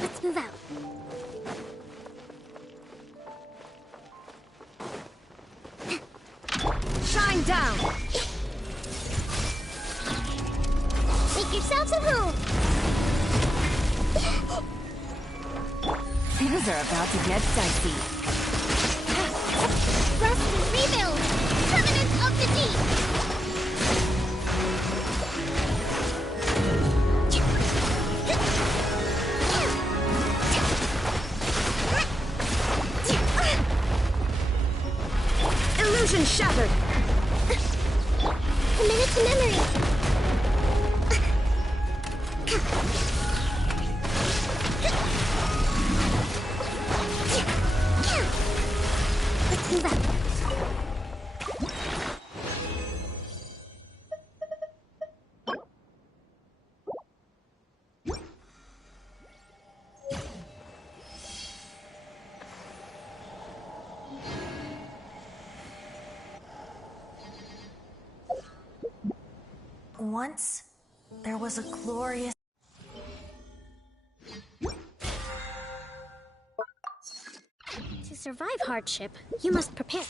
Let's move out. Shine down! Make yourselves at home! Things are about to get dicey. Rest and rebuild! Covenant of the Deep! Illusion shattered! Commit it to memory! Let's move out. Once, there was a glorious... To survive hardship, you must prepare.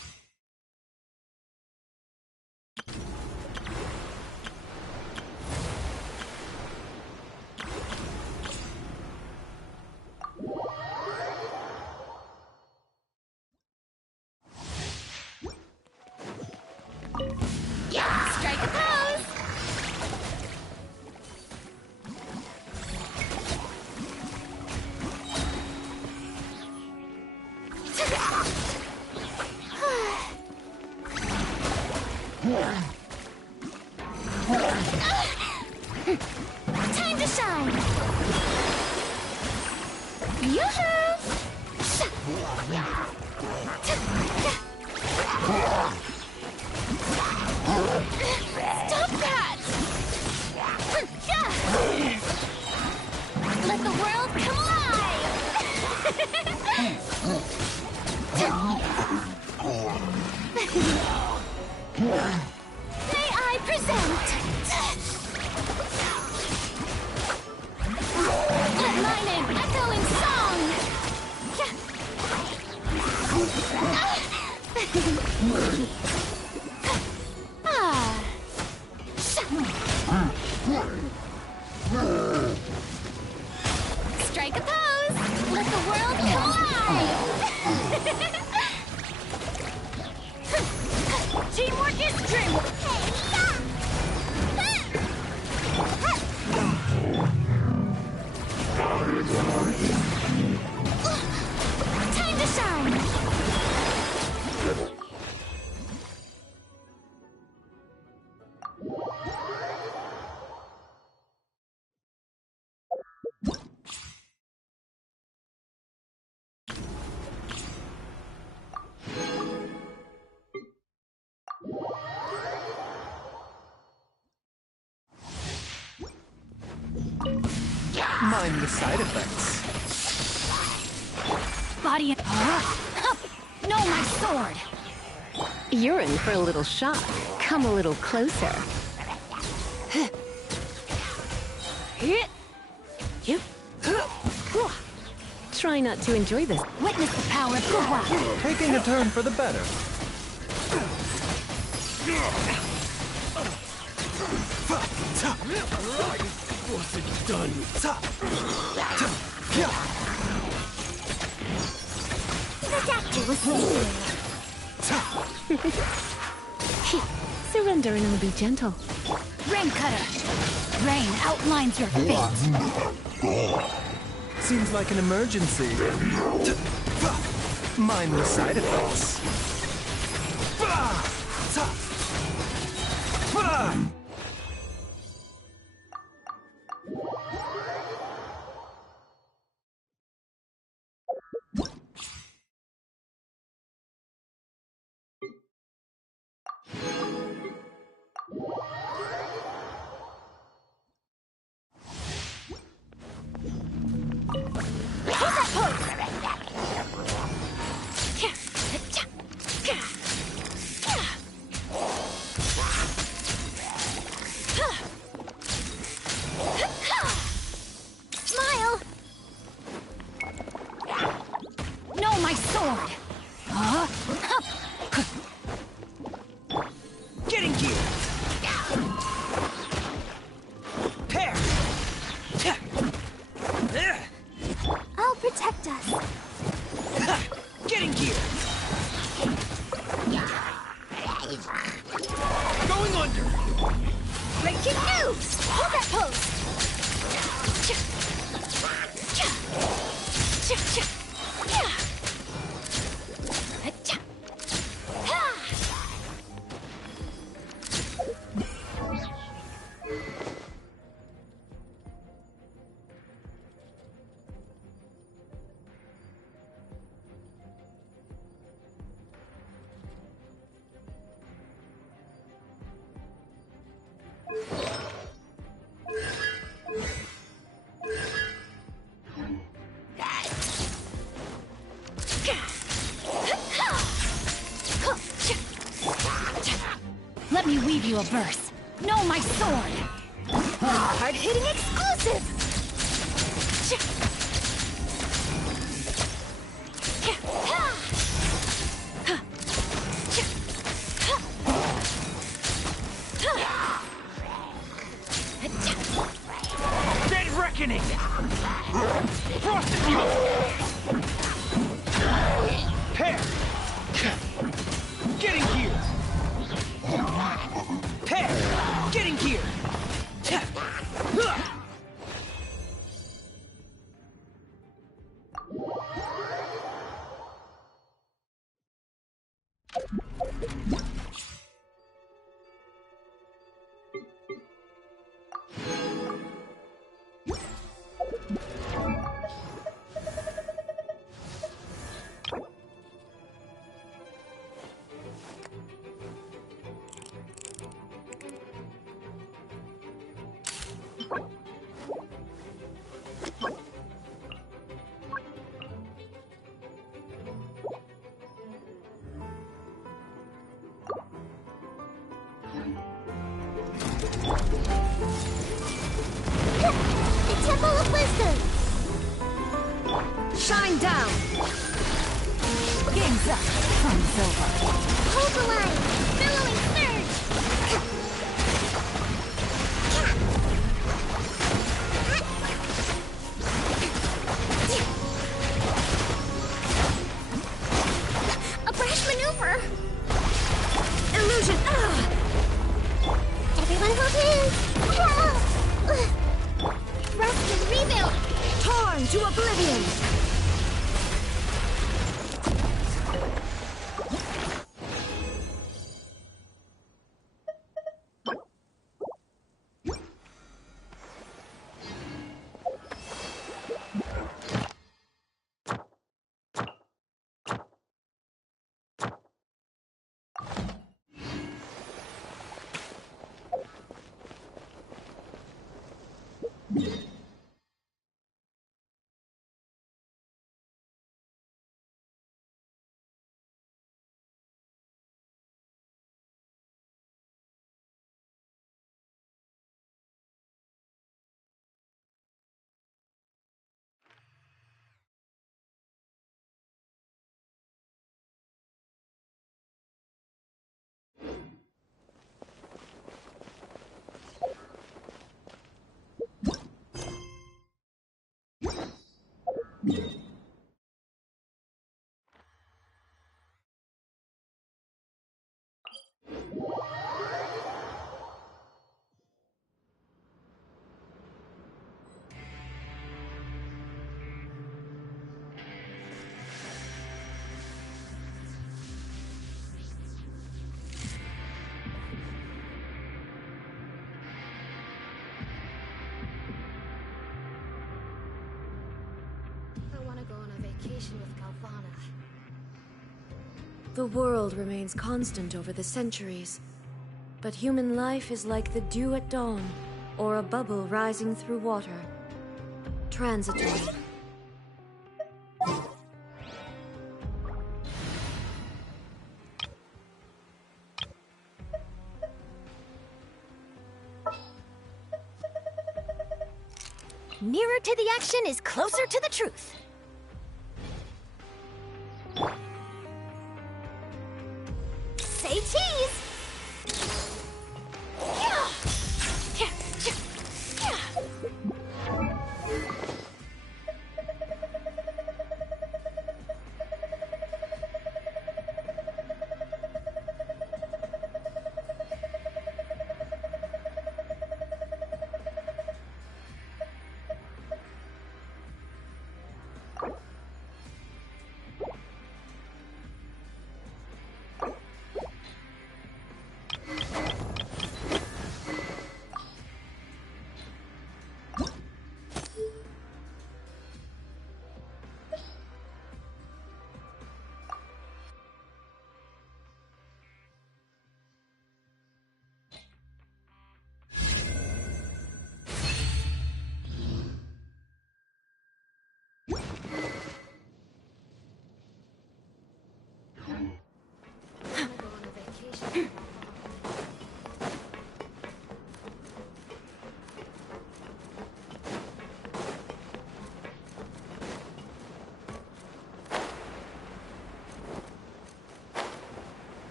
Strike a pose! Time to shine! Yoo-hoo! Stop that! Let the world come alive! May I present? Let my name echo in Strike a pose! Let the world come alive! Teamwork is true! Time to shine! Mind the side effects. Body and... No, my sword! You're in for a little shock. Come a little closer. Try not to enjoy this. Witness the power of Kuwa! Taking a turn for the better. Wasn't done. The doctor was here. Surrender and I'll be gentle. Rain cutter. Rain outlines your fate. Seems like an emergency. Mind the side effects. Smile! No, my sword! Getting gear! Pair! I'll protect us. Getting gear! Going under! Breaking news! Hold that pose! Let me weave you a verse. Know my sword! Hard-hitting exclusive! Dead reckoning! Frosted Fuel! Pair! Getting gear! Pair! Getting gear! The Temple of Wisdom! Shine down! Game's up. Fun's over. Hold the line! Billowing surge! A brash maneuver! Illusion! Everyone hold hands! Rest and rebuild! Torn to oblivion! vacation with Galvana. The world remains constant over the centuries, but human life is like the dew at dawn, or a bubble rising through water. Transitory. Nearer to the action is closer to the truth. Say cheese!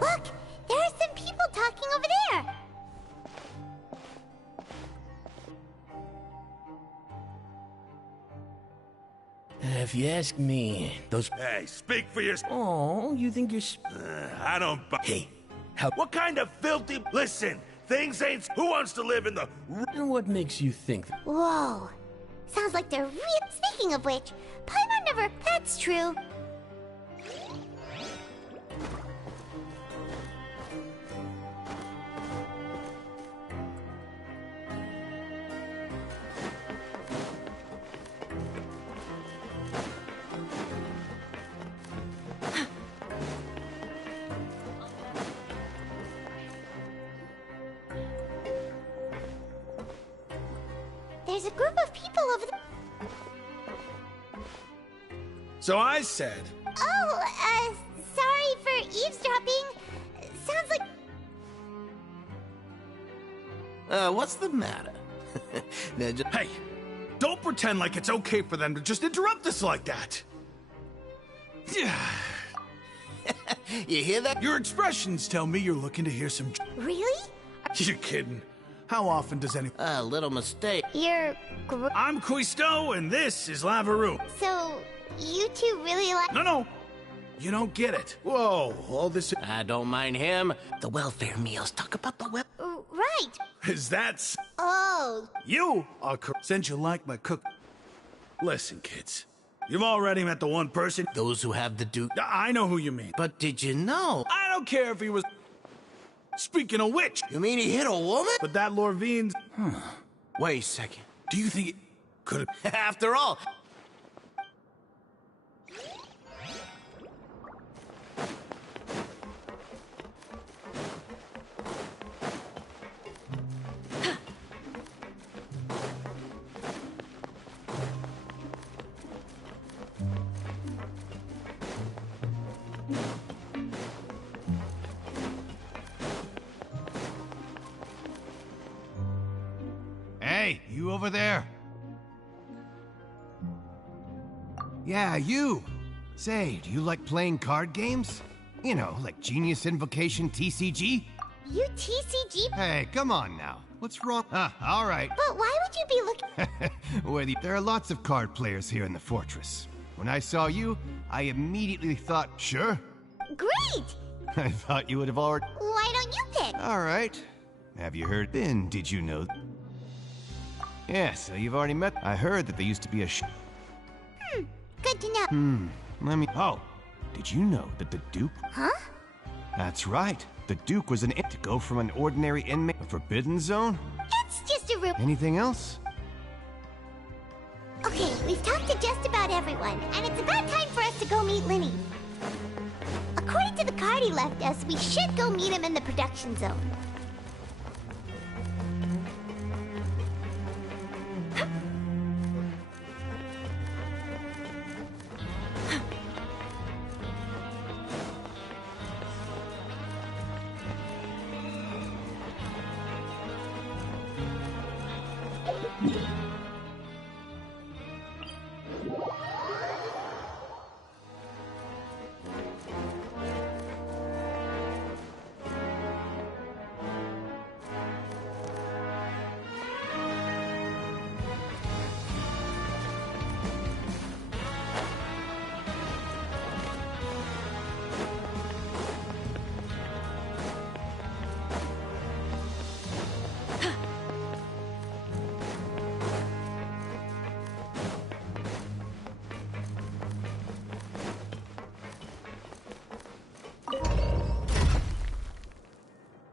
Look! There are some people talking over there! If you ask me, those... Hey, speak for yourself. Oh, you think you're... I don't... Hey, how... What kind of filthy... Listen, things ain't... Who wants to live in the... And what makes you think... Whoa. Sounds like they're real. Speaking of which, Paimon never... That's true. There's a group of people over there. So I said... Oh, sorry for eavesdropping. Sounds like... what's the matter? Now, just... Hey, don't pretend like it's okay for them to just interrupt us like that. You hear that? Your expressions tell me you're looking to hear some... Really? You're kidding. How often does any... A little mistake. You're... I'm Cuisto, and this is Lavaru. So, you two really like... No. You don't get it. Whoa, all this... I don't mind him. The welfare meals. Talk about the Right. Is that... Oh. You are... Since you like my cook... Listen, kids. You've already met the one person... Those who have the Duke... I know who you mean. But did you know? I don't care if he was... Speaking of which... You mean he hit a woman? But that Lorvine's... Wait a second. Do you think it could have... After all... Hey, you over there? Yeah, you. Say, do you like playing card games? You know, like Genius Invocation TCG? You TCG? Hey, come on now. What's wrong? All right. But why would you be looking... There are lots of card players here in the fortress. When I saw you, I immediately thought, sure. Great! I thought you would have already... Why don't you pick? All right. Have you heard? Then, did you know? Yeah, so you've already met... I heard that there used to be a Good to know. Let me... Oh, did you know that the Duke... Huh? That's right. the Duke was an to go from an ordinary inmate to a forbidden zone? It's just a room. Anything else? Okay, we've talked to just about everyone, and it's about time for us to go meet Linny. According to the card he left us, we should go meet him in the production zone.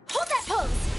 Hold that pose!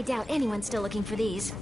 I doubt anyone's still looking for these.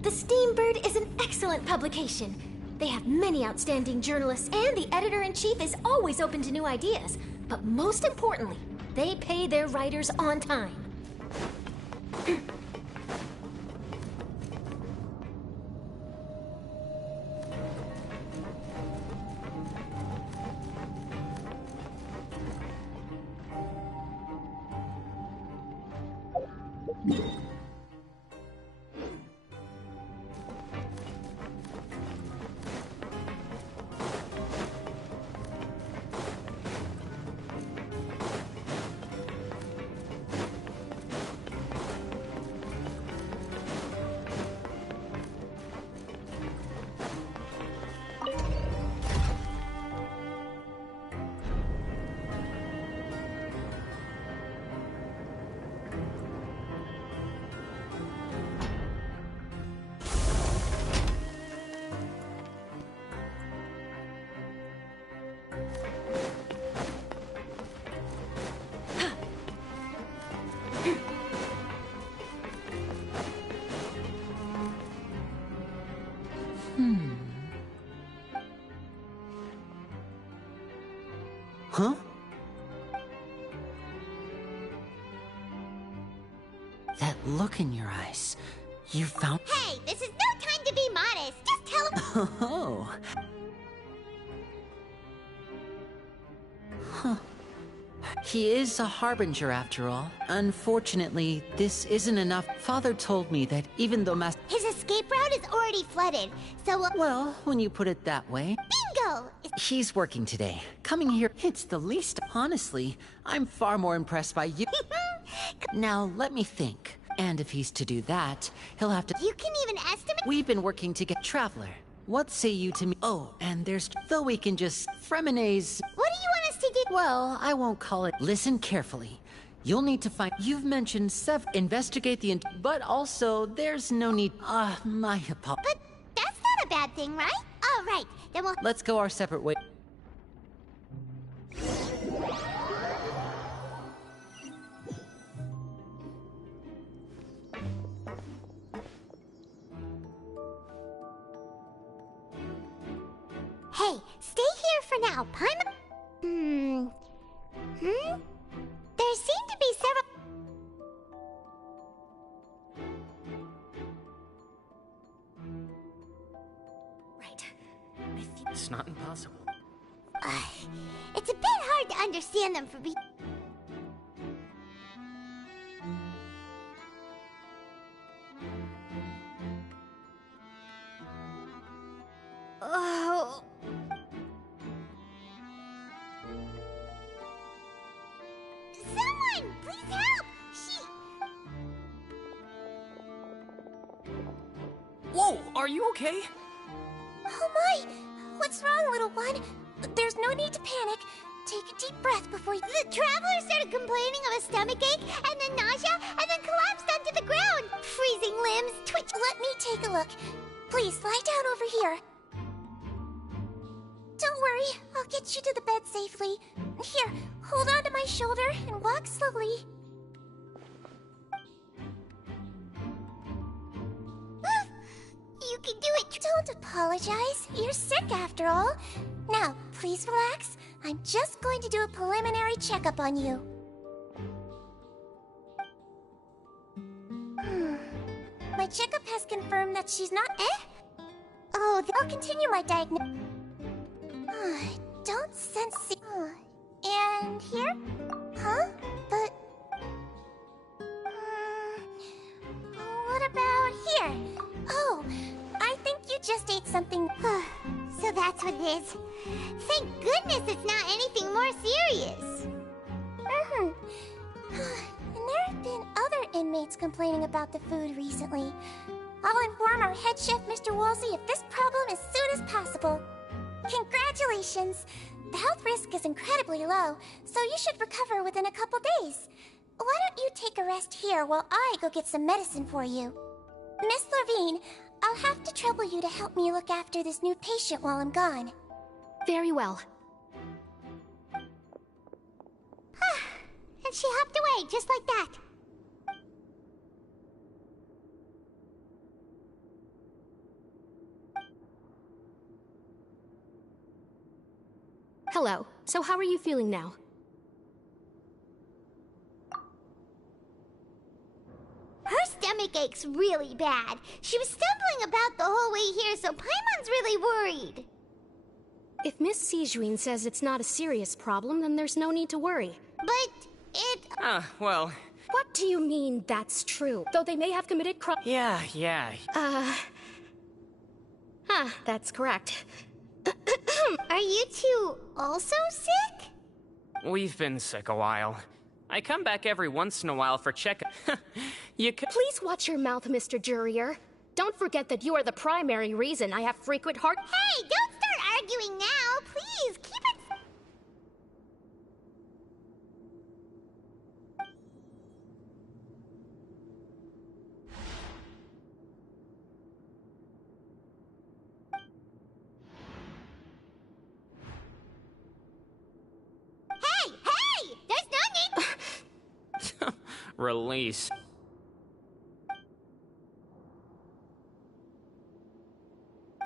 The Steambird is an excellent publication. They have many outstanding journalists, and the editor-in-chief is always open to new ideas. But most importantly, they pay their writers on time. Huh? That look in your eyes. You found... Hey, this is no time to be modest. Just tell him. Oh. Huh. He is a harbinger after all. Unfortunately, this isn't enough. Father told me that even though His escape route is already flooded, so... Well, when you put it that way... Bingo! He's working today. Coming here, it's the least. Honestly, I'm far more impressed by you. Now, let me think. And if he's to do that, he'll have to... You can even estimate... We've been working to get Traveler. What say you to me? Oh, and there's... Though we can just... Fremenes... What do you want us to do? Well, I won't call it... Listen carefully. You'll need to find... You've mentioned investigate the... But also, there's no need... my apologies. But that's not a bad thing, right? All right, then we'll... Let's go our separate ways. Hey, stay here for now. There seem to be several... Right. It's not impossible. It's a bit hard to understand them for Oh... Someone! Please help! Whoa, are you okay? Oh my! What's wrong, little one? There's no need to panic. Take a deep breath before you... The traveler started complaining of a stomachache, and then nausea, and then collapsed onto the ground. Freezing limbs, twitch... Let me take a look. Please, lie down over here. Don't worry, I'll get you to the bed safely. Here, hold on to my shoulder and walk slowly. You can do it. Don't apologize. You're sick after all. Now, please relax. I'm just going to do a preliminary checkup on you. My checkup has confirmed that she's not... Oh, I'll continue my diagnosis. Don't sense... And here? Huh? But... What about here? Oh, I think you just ate something... So that's what it is. Thank goodness it's not anything more serious. And there have been other inmates complaining about the food recently. I'll inform our head chef, Mr. Woolsey, of this problem as soon as possible. Congratulations! The health risk is incredibly low, so you should recover within a couple days. Why don't you take a rest here while I go get some medicine for you? Miss Levine, I'll have to trouble you to help me look after this new patient while I'm gone. Very well. And she hopped away just like that. Hello. So how are you feeling now? Her stomach aches really bad. She was stumbling about the whole way here, so Paimon's really worried. If Miss Sijuin says it's not a serious problem, then there's no need to worry. But it... well... What do you mean that's true? Though they may have committed crime... Yeah. That's correct. Are you two also sick? We've been sick a while. I come back every once in a while for check. Please watch your mouth, Mr. Jurrier. Don't forget that you are the primary reason I have frequent heart... Hey, don't start arguing now! Please, keep it... Hey! There's no need... Release.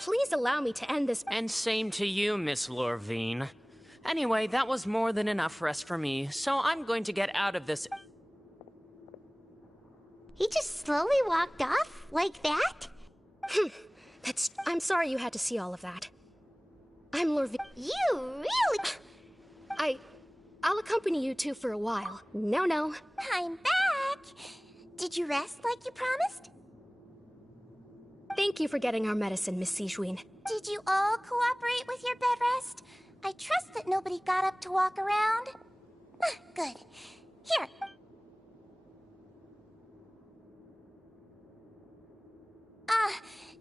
Please allow me to end this... And same to you, Miss Lorvine. Anyway, that was more than enough rest for me, so I'm going to get out of this... He just slowly walked off? Like that? I'm sorry you had to see all of that. I'm Lorvine... You really... I'll accompany you two for a while. No. I'm back! Did you rest like you promised? Thank you for getting our medicine, Miss Sijuin. Did you all cooperate with your bed rest? I trust that nobody got up to walk around. Good. Here.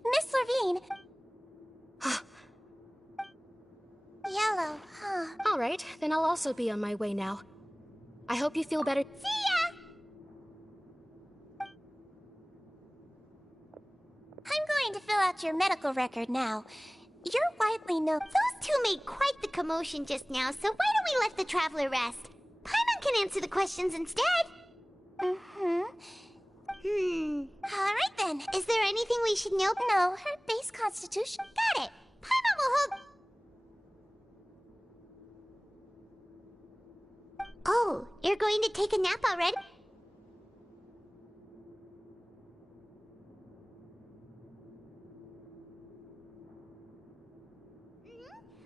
Miss Lorvine. Yellow, huh? All right, then I'll also be on my way now. I hope you feel better. See ya! I'm going to fill out your medical record now. You're widely known. Those two made quite the commotion just now, so why don't we let the traveler rest? Paimon can answer the questions instead. Alright then. Is there anything we should know? No, her base constitution. Got it. Paimon will hold... Oh, you're going to take a nap already?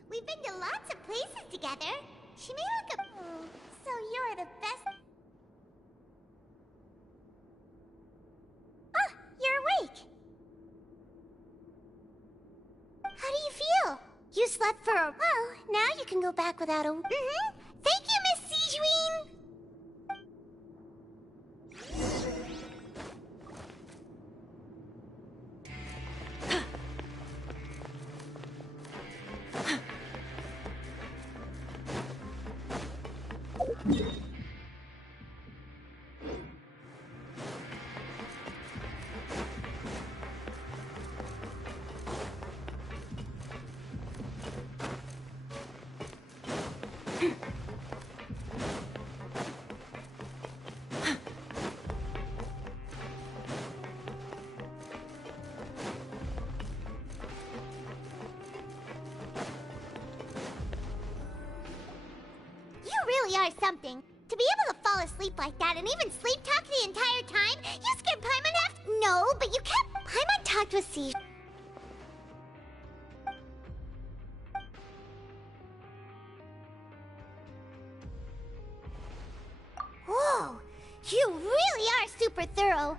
We've been to lots of places together. She may look a... Oh, so you're the best... Ah, you're awake. How do you feel? You slept for a... Well, now you can go back without a... Thank you, Miss Sijuin! Really are something. To be able to fall asleep like that and even sleep talk the entire time, you scared Paimon half... No, but you kept... Paimon talked with C... Whoa! You really are super thorough.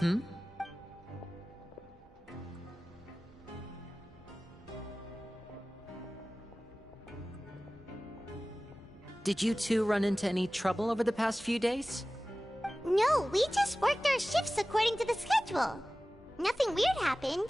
Hmm? Did you two run into any trouble over the past few days? No, we just worked our shifts according to the schedule. Nothing weird happened.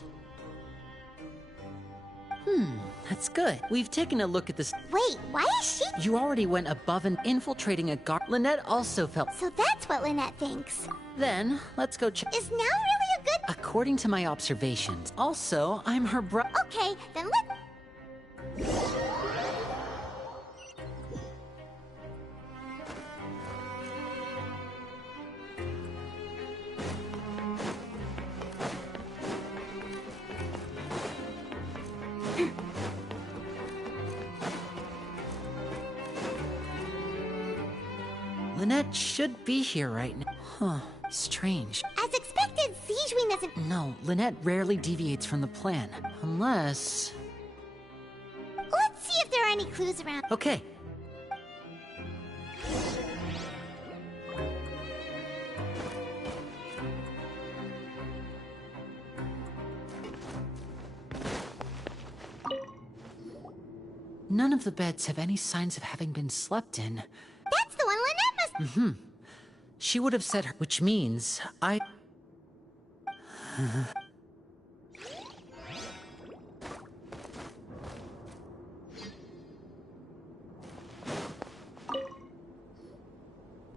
That's good. We've taken a look at this. Wait, why is she... You already went above and infiltrating a guard. Lynette also felt... So that's what Lynette thinks. Then, let's go check. Is now really a good... According to my observations. Also, I'm her Okay, then let... Lynette should be here right now. Huh. Strange. As expected, Sijuin doesn't... No, Lynette rarely deviates from the plan. Unless... Let's see if there are any clues around. Okay. None of the beds have any signs of having been slept in. That's the one Lynette must... She would have said her, which means I...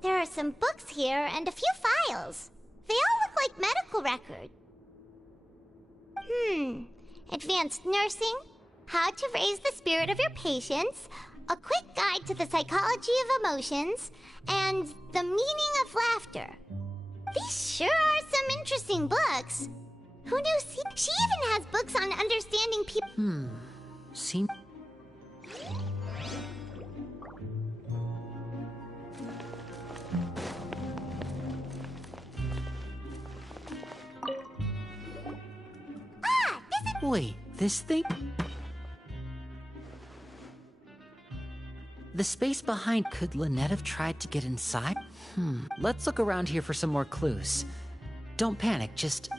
There are some books here and a few files. They all look like medical records. Advanced nursing, how to raise the spirit of your patients, a quick guide to the psychology of emotions, and the meaning of laughter. These sure are some interesting books. Who knew she even has books on understanding people? Seem... Wait, this thing? The space behind... Could Lynette have tried to get inside? Let's look around here for some more clues. Don't panic, just...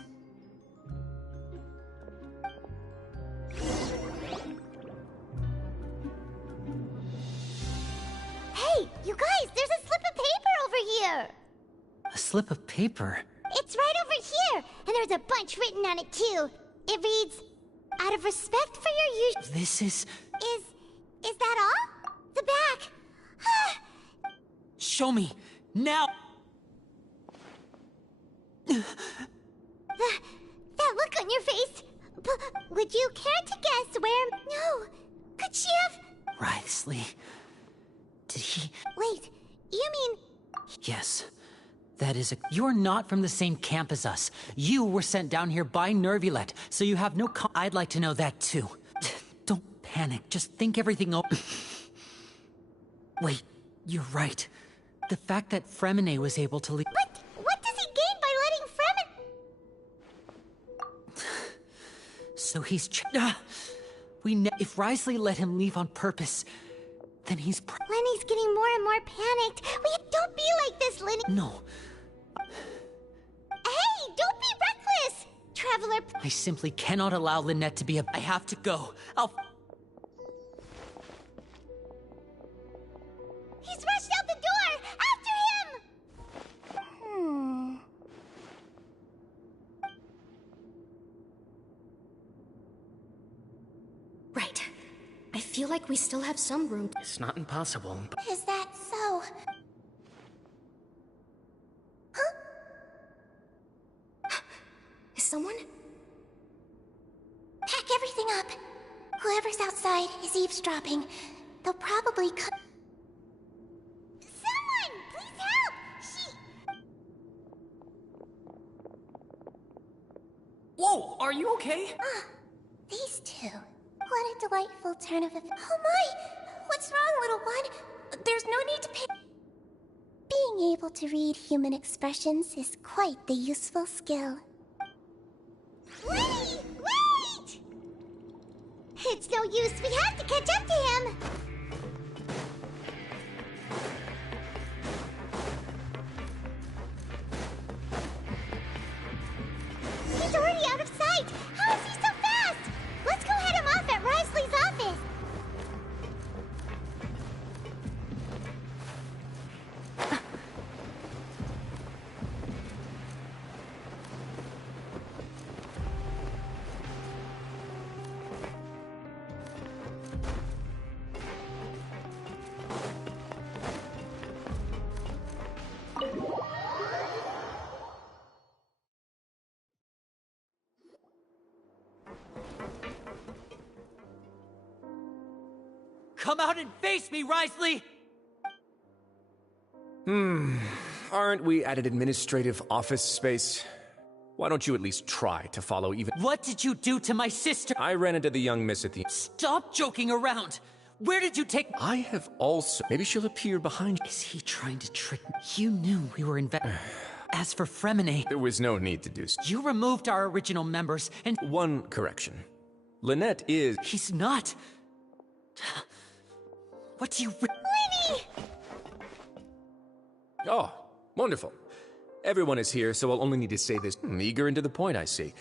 Hey, you guys, there's a slip of paper over here! A slip of paper? It's right over here, and there's a bunch written on it too. It reads, out of respect for your usual... This is... Is that all? The back. Show me! Now! That look on your face. Would you care to guess where... No. Could she have... Wriothesley. Did he... Wait, you mean... Yes. That is a... You're not from the same camp as us. You were sent down here by Nervulet, so you have no I'd like to know that too. Don't panic. Just think everything over. Wait, you're right. The fact that Fremine was able to leave... But what does he gain by letting Fremen... So he's... If Wriothesley let him leave on purpose, then he's... Lenny's getting more and more panicked. Don't be like this, Lenny. No. Hey, don't be reckless! Traveler... I simply cannot allow Lynette to be a... I have to go. He's rushed out the door! After him! Right. I feel like we still have some room. It's not impossible, but... Is that so? Huh? Is someone? Pack everything up. Whoever's outside is eavesdropping. They'll probably cut... Someone! Please help! Whoa, are you okay? These two. What a delightful turn of events. Oh my! What's wrong, little one? There's no need to pay... Being able to read human expressions is quite the useful skill. Wait! Wait! It's no use. We have to catch up to him. Come out and face me, Risley! Aren't we at an administrative office space? Why don't you at least try to follow even— What did you do to my sister? I ran into the young miss at the— Stop joking around! Where did you take— I have also— Maybe she'll appear behind you. Is he trying to trick me? You knew we were As for Fremine— There was no need to do so. You removed our original members, and— One correction. Lynette is— He's not. What do you— Lenny! Oh, wonderful. Everyone is here, so I'll only need to say this. Eager and to the point, I see.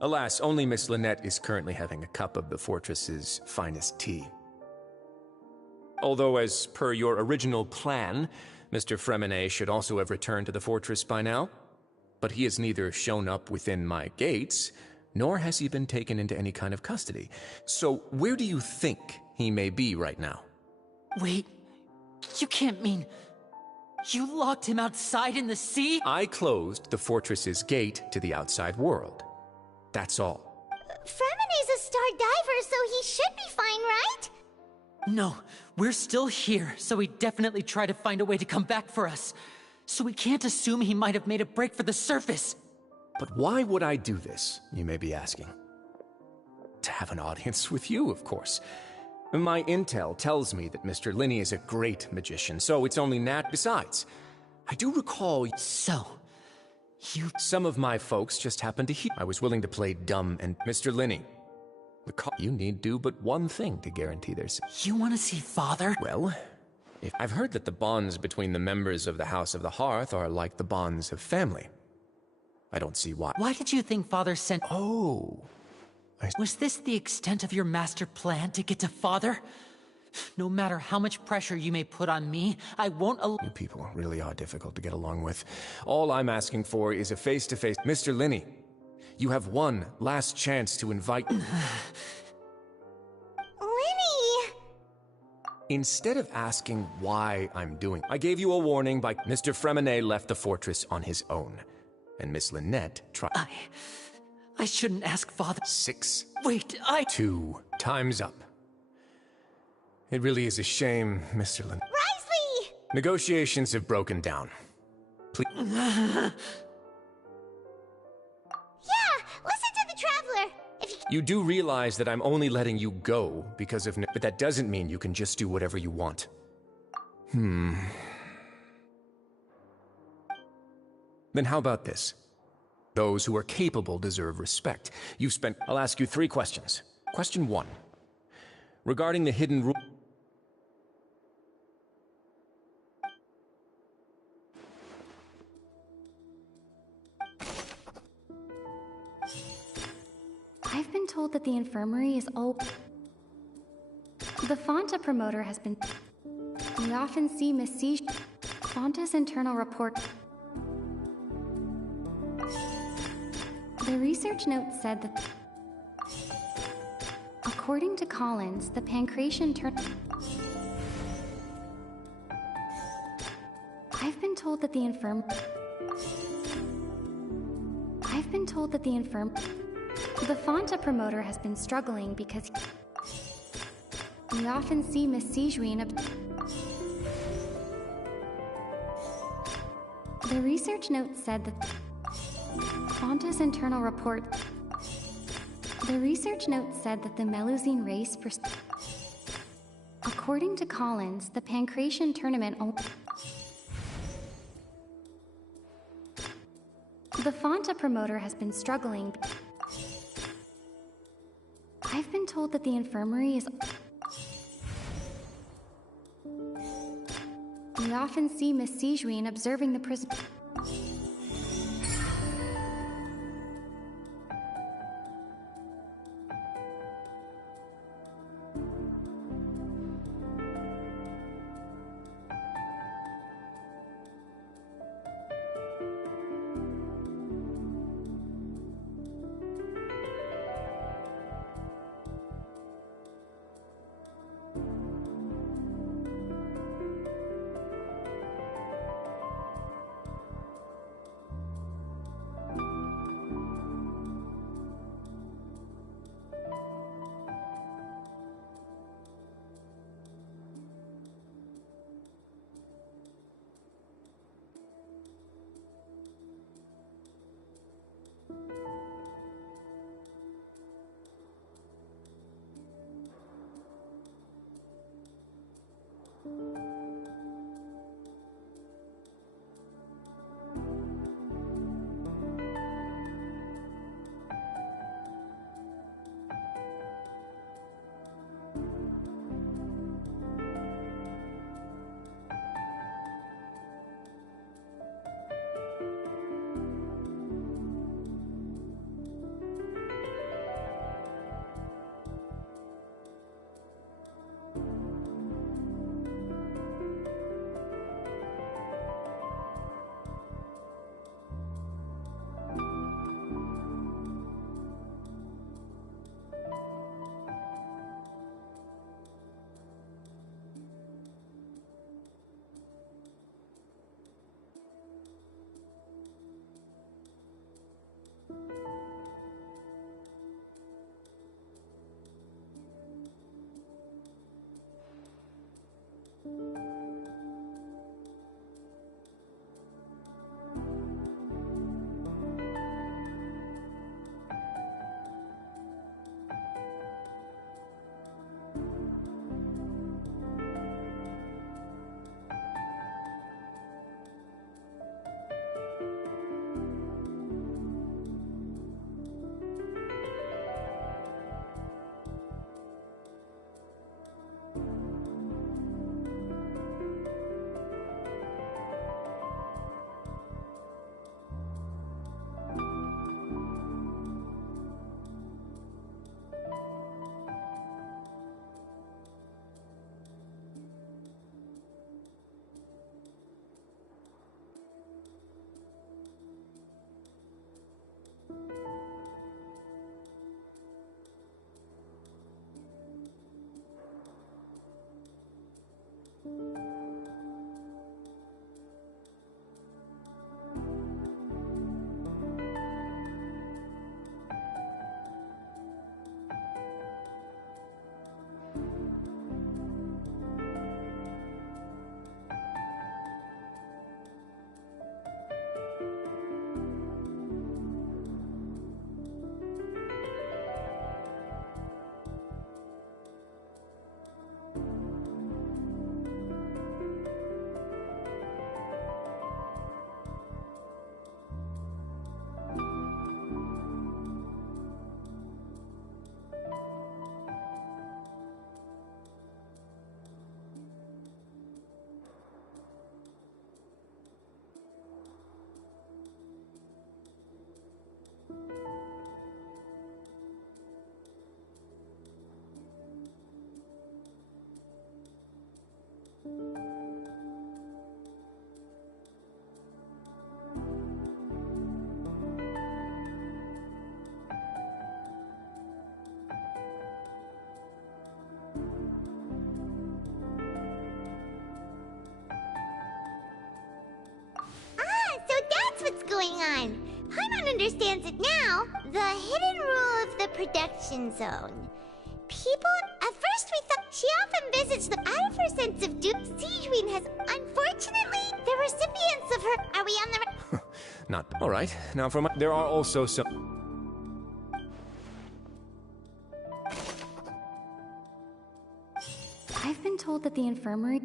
Alas, only Miss Lynette is currently having a cup of the fortress's finest tea. Although, as per your original plan, Mr. Fremine should also have returned to the fortress by now. But he has neither shown up within my gates, nor has he been taken into any kind of custody. So, where do you think he may be right now? Wait, you can't mean... You locked him outside in the sea? I closed the fortress's gate to the outside world. That's all. Fremine's a star diver, so he should be fine, right? No, we're still here, so he'd definitely try to find a way to come back for us. So we can't assume he might have made a break for the surface. But why would I do this, you may be asking? To have an audience with you, of course. My intel tells me that Mr. Linney is a great magician, so it's only Besides, I do recall... So, you... Some of my folks just happened to hear... I was willing to play dumb, and Mr. Linney... You need do but one thing to guarantee there's... You want to see Father? Well, I've heard that the bonds between the members of the House of the Hearth are like the bonds of family. I don't see why... Why did you think Father sent... Oh... Was this the extent of your master plan to get to Father? No matter how much pressure you may put on me, I won't allow— You people really are difficult to get along with. All I'm asking for is a face-to-face— Mr. Linney, you have one last chance to invite— Lenny! Instead of asking why I'm doing— I gave you a warning by— Mr. Fremine left the fortress on his own, and Miss Lynette tried— I shouldn't ask Father— 6. Wait, 2. Time's up. It really is a shame, Mr. Lynette. Risley! Negotiations have broken down. Please— Yeah, listen to the Traveler! If You do realize that I'm only letting you go because of— But that doesn't mean you can just do whatever you want. Then how about this? Those who are capable deserve respect. You've spent— I'll ask you 3 questions. Question 1. Regarding the hidden rule— I've been told that the infirmary is open. The Fonta promoter has been... We often see Miss Siege... Fonta's internal report... The research note said that... According to Collins, the pancreation I've been told that the The Fonta promoter has been struggling because... We often see Miss Sijuin... The research note said that... Fonta's internal report... The research note said that the Melusine race... According to Collins, the pancreation tournament... The Fonta promoter has been struggling... I've been told that the infirmary is... We often see Miss Sijuin observing the prison... on. Paimon understands it now. The hidden rule of the production zone. People, at first we thought she often visits them out of her sense of duty. Sigewin has, unfortunately, the recipients of her. Are we on the? Not all right. Now, there are also some. I've been told that the infirmary...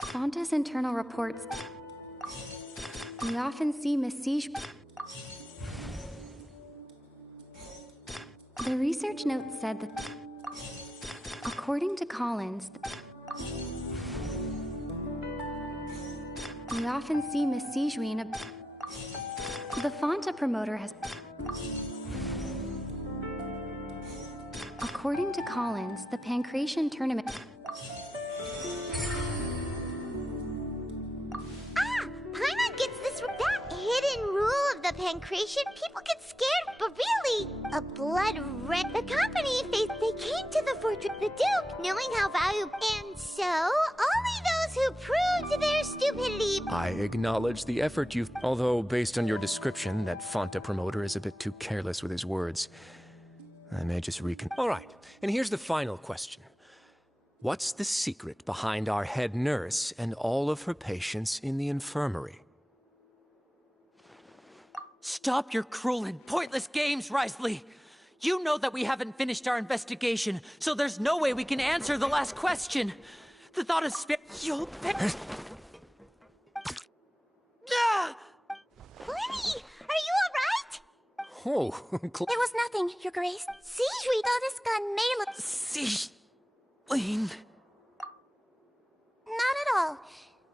Fonta's internal reports... We often see Miss Siege... The research note said that... According to Collins... We often see Miss Sigewin... The Fonta promoter has... According to Collins, the Pancration tournament... Paimon gets this. That hidden rule of the Pancration, people get scared, but really, a blood red. The company, they came to the fortress, the Duke, knowing how valuable. And so, only those who proved their stupidity. I acknowledge the effort you've. Although, based on your description, that Fonta promoter is a bit too careless with his words. I may just All right, and here's the final question. What's the secret behind our head nurse and all of her patients in the infirmary? Stop your cruel and pointless games, Risley! You know that we haven't finished our investigation, so there's no way we can answer the last question. The thought of You'll pick... Lenny, are you alright? Oh, There was nothing, Your Grace. Sigewin, though this gun may look... Sigewin... Not at all.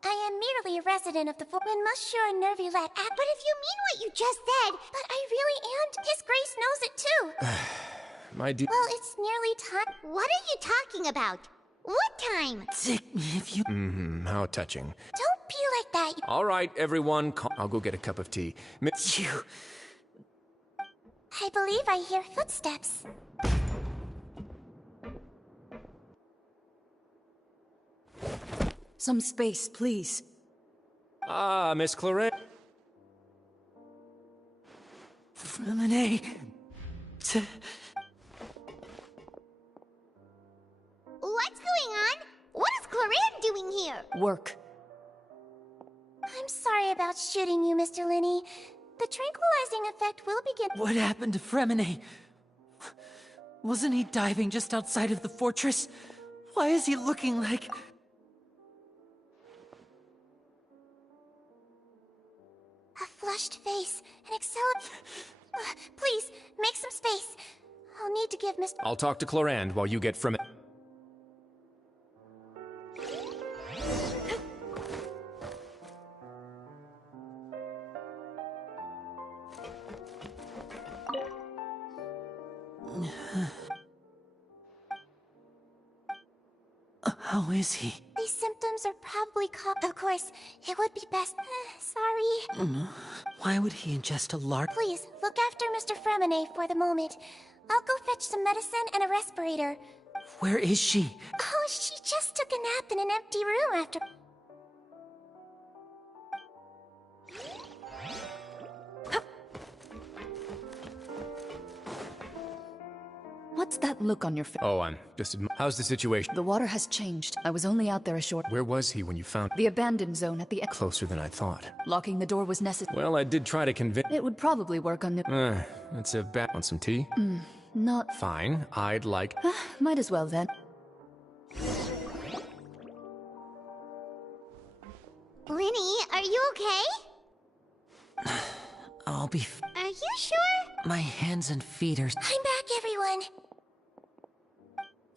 I am merely a resident of the fort when Monsieur Nervylette act. But if you mean what you just said, but I really am. His Grace knows it too. My dear... Well, it's nearly time. What are you talking about? What time? Take me if you... how touching. Don't be like that. All right, everyone, I'll go get a cup of tea. You... I believe I hear footsteps. Some space, please. Ah, Miss Claret. Freminet... What's going on? What is Claret doing here? Work. I'm sorry about shooting you, Mr. Linney. The tranquilizing effect will begin. What happened to Freminet? Wasn't he diving just outside of the fortress? Why is he looking like... A flushed face, an please, make some space. I'll need to give Mr. I'll talk to Clorand while you get from it. How is he? These symptoms are probably caused. Of course, it would be best. Sorry. Why would he ingest a large... Please, look after Mr. Freminet for the moment. I'll go fetch some medicine and a respirator. Where is she? Oh, she just took a nap in an empty room after... What's that look on your face? Oh, I'm just... How's the situation? The water has changed. I was only out there a short... Where was he when you found... The abandoned zone at the... Closer than I thought. Locking the door was necessary. Well, I did try to convince... It would probably work on the... That's a bad... Want some tea? Not... Fine, I'd like... Might as well then. Linny, are you okay? I'll be... Are you sure? My hands and feet are... I'm back, everyone.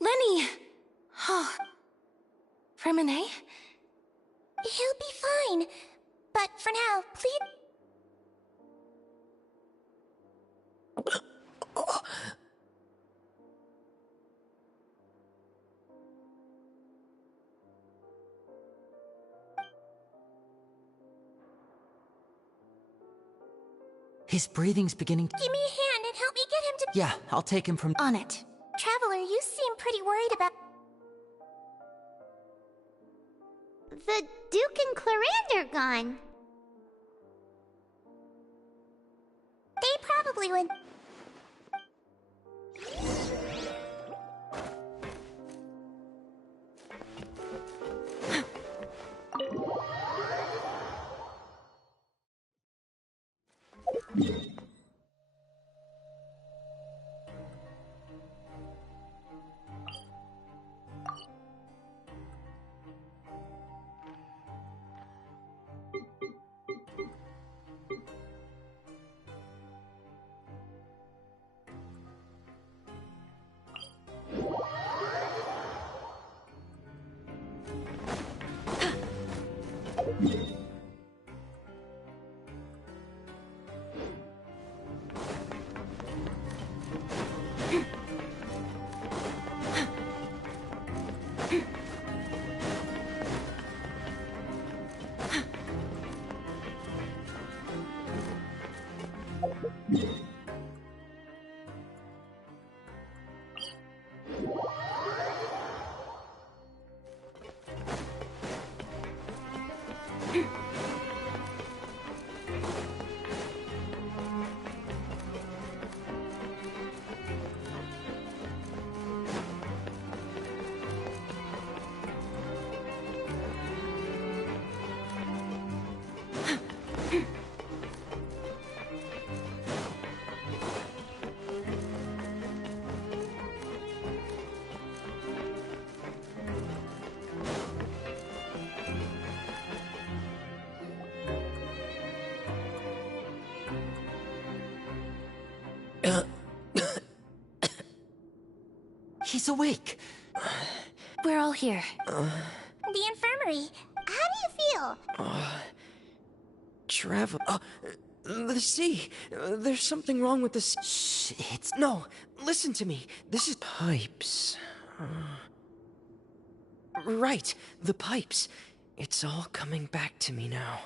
Lenny! Oh. Freminet? He'll be fine. But for now, please... His breathing's beginning to... Give me a hand and help me get him to... Yeah, I'll take him from... On it. Traveler, you seem pretty worried about... The Duke and Clarander gone. They probably went... He's awake. We're all here. The infirmary. How do you feel? Travel. The sea. There's something wrong with the sea. Shh, it's... No, listen to me. This is... Pipes. Right, the pipes. It's all coming back to me now.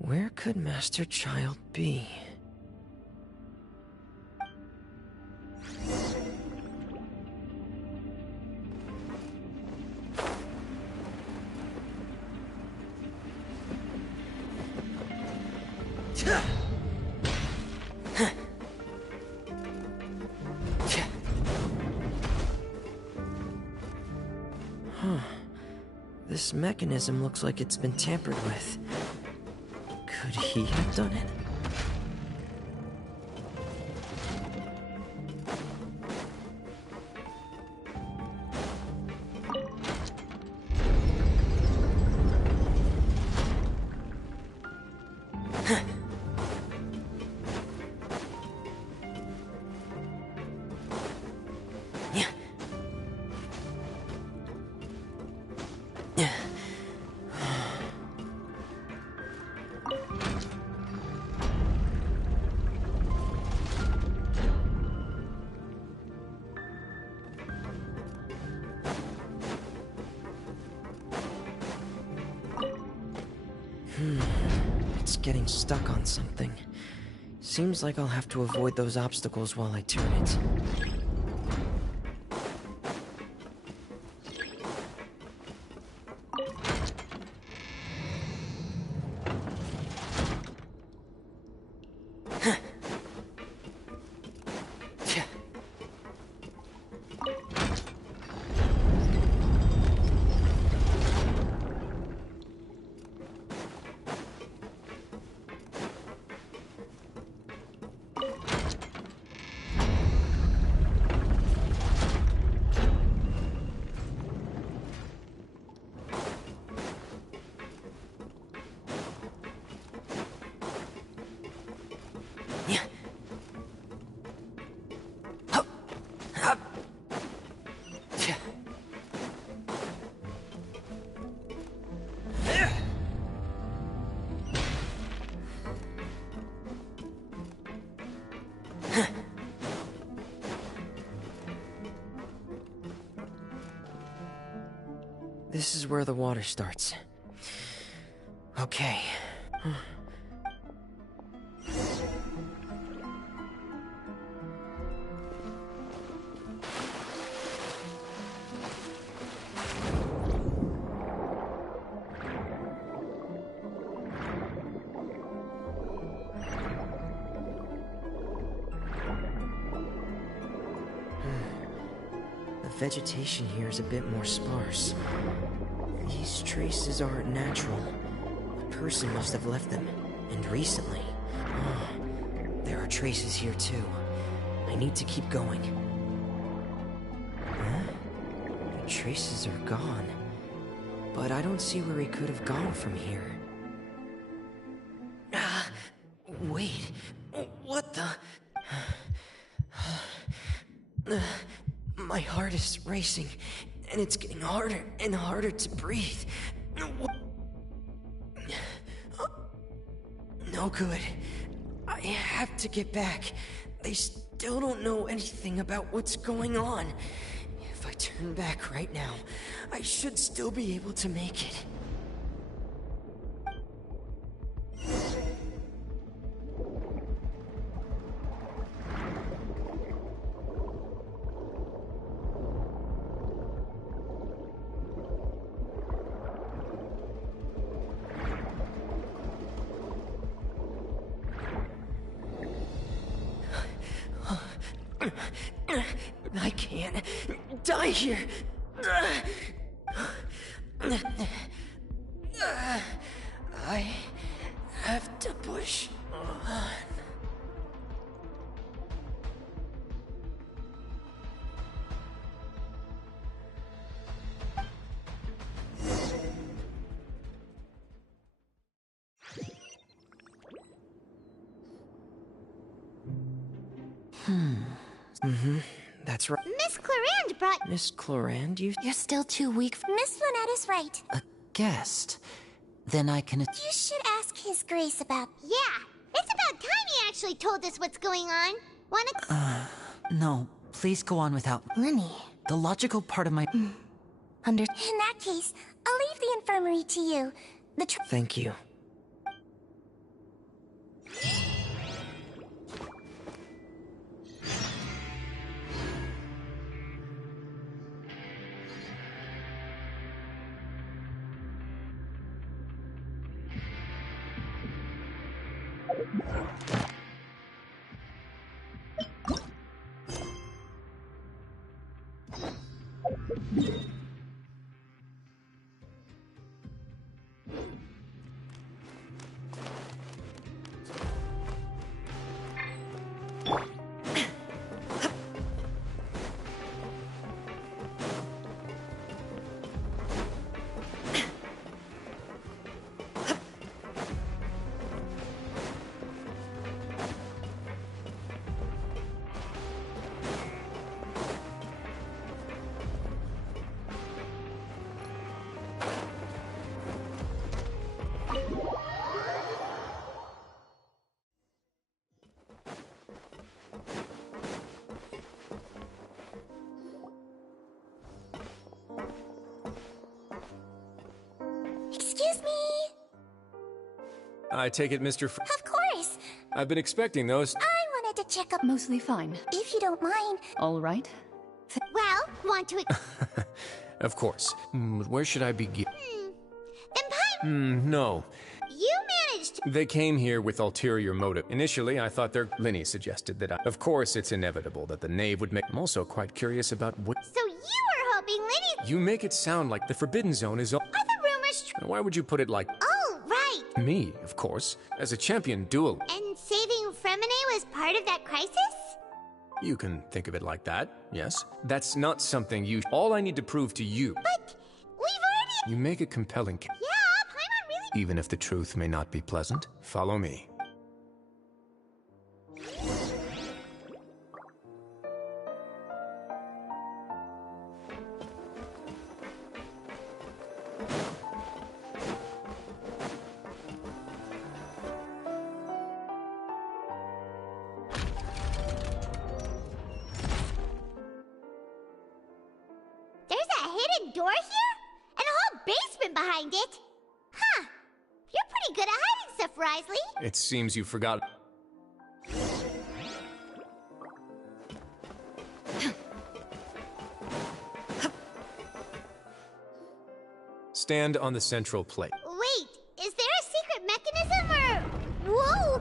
Where could Master Child be? Huh. This mechanism looks like it's been tampered with. Could he have done it? It's getting stuck on something. Seems like I'll have to avoid those obstacles while I turn it. This is where the water starts. Okay. The vegetation here is a bit more sparse. These traces aren't natural. A person must have left them, and recently. Oh, there are traces here too. I need to keep going. Huh? The traces are gone. But I don't see where he could have gone from here. Wait. What the? My heart is racing, and it's getting harder and harder to breathe. No good. I have to get back. They still don't know anything about what's going on. If I turn back right now, I should still be able to make it. I can't die here. I have to push on. That's right. Miss Clarand brought... Miss Clorand, You're still too weak for Miss Lunetta's right. A guest? Then I can... You should ask His Grace about... Yeah, it's about time he actually told us what's going on. Wanna... No, please go on without... Lenny. The logical part of my... In that case, I'll leave the infirmary to you. Thank you. Excuse me. I take it, Mr. Of course. I've been expecting those. I wanted to check up... Mostly fine. If you don't mind. All right. Well, want to... Of course. Where should I begin? Then No. you managed... They came here with ulterior motive. Initially, I thought Linny suggested that Of course, it's inevitable that the knave would make... I'm also quite curious about what... So you were hoping Lenny... You make it sound like the Forbidden Zone is... Are the rumors true? Why would you put it like... Oh, right. Me, of course. As a champion duel. And saving Fremine was part of that crisis? You can think of it like that, yes. That's not something you... All I need to prove to you... But we've already... You make a compelling... Yeah, Paimon really... Even if the truth may not be pleasant, follow me. There's a hidden door here? And a whole basement behind it. Huh. You're pretty good at hiding stuff, Risley. It seems you forgot. Stand on the central plate. Wait, is there a secret mechanism or... Whoa!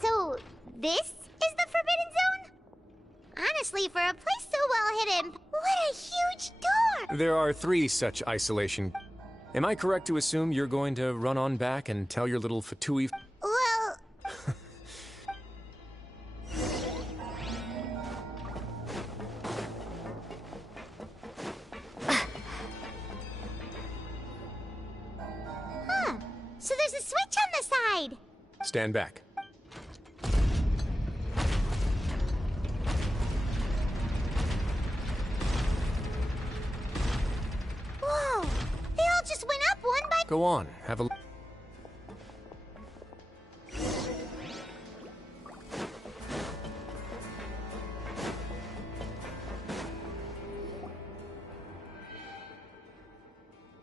So, this is the Forbidden Zone? Honestly, for a place so well hidden, what a huge door! There are 3 such isolation. Am I correct to assume you're going to run on back and tell your little Fatui? Well... Huh. So there's a switch on the side. Stand back. Whoa. They all just went up one by... Go on, have a...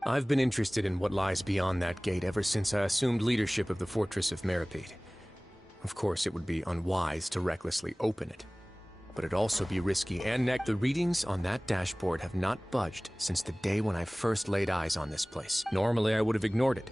I've been interested in what lies beyond that gate ever since I assumed leadership of the Fortress of Meripede. Of course, it would be unwise to recklessly open it. But it'd also be risky and the readings on that dashboard have not budged since the day when I first laid eyes on this place. Normally, I would have ignored it.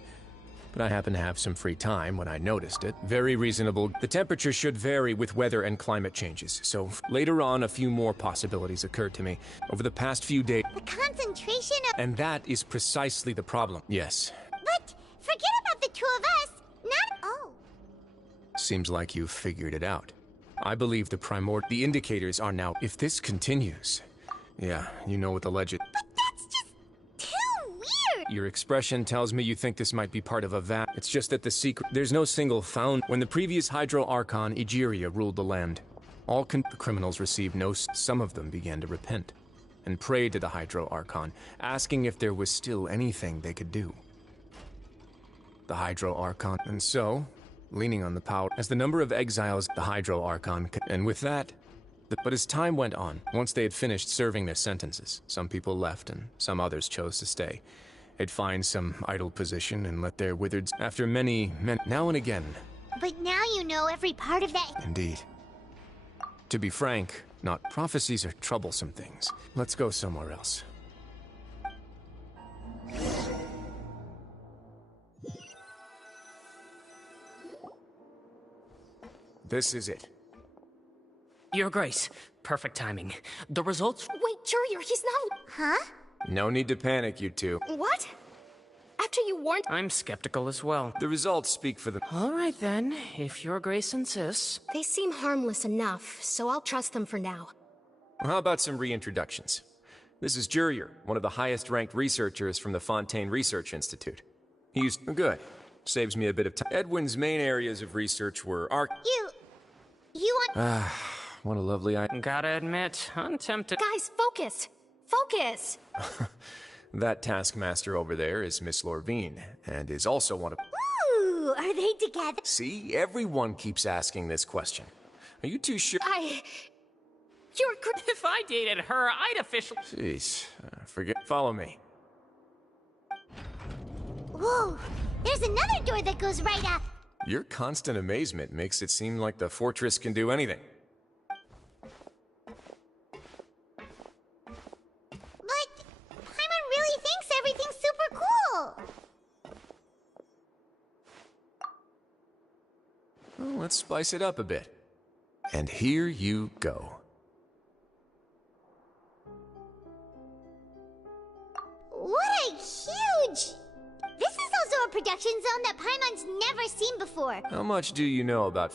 But I happen to have some free time when I noticed it. Very reasonable. The temperature should vary with weather and climate changes, so later on a few more possibilities occurred to me over the past few days. The concentration of... And that is precisely the problem. Yes. But forget about the 2 of us. Not... Oh. Seems like you've figured it out. I believe the indicators are now... If this continues... Yeah, you know what the legend... But that's just... too weird! Your expression tells me you think this might be part of a It's just that the secret... There's no single found... When the previous Hydro Archon, Egeria, ruled the land, all criminals received no... Some of them began to repent, and prayed to the Hydro Archon, asking if there was still anything they could do. The Hydro Archon... And so... leaning on the power as the number of exiles the Hydro Archon, and with that, but as time went on, once they had finished serving their sentences, some people left and some others chose to stay. They'd find some idle position and let their withered after many, now and again. But now you know every part of that. Indeed. To be frank, not prophecies are troublesome things. Let's go somewhere else. This is it. Your Grace, perfect timing. The results... Wait, Jurier, he's not... Huh? No need to panic, you two. What? After you warned... I'm skeptical as well. The results speak for them. All right then, if Your Grace insists. They seem harmless enough, so I'll trust them for now. Well, how about some reintroductions? This is Jurier, one of the highest-ranked researchers from the Fontaine Research Institute. He's good. Saves me a bit of time. Edwin's main areas of research were You want... Ah, what a lovely idea. Gotta admit, I'm tempted. Guys, focus! Focus! That taskmaster over there is Miss Lorvine, and is also one of... Ooh, are they together? See, everyone keeps asking this question. Are you too sure? You're... If I dated her, I'd officially... Jeez, follow me. Whoa, there's another door that goes right up. Your constant amazement makes it seem like the fortress can do anything. But Paimon really thinks everything's super cool. Well, let's spice it up a bit. And here you go. What a huge... This is also a production zone that Paimon's never seen before. How much do you know about...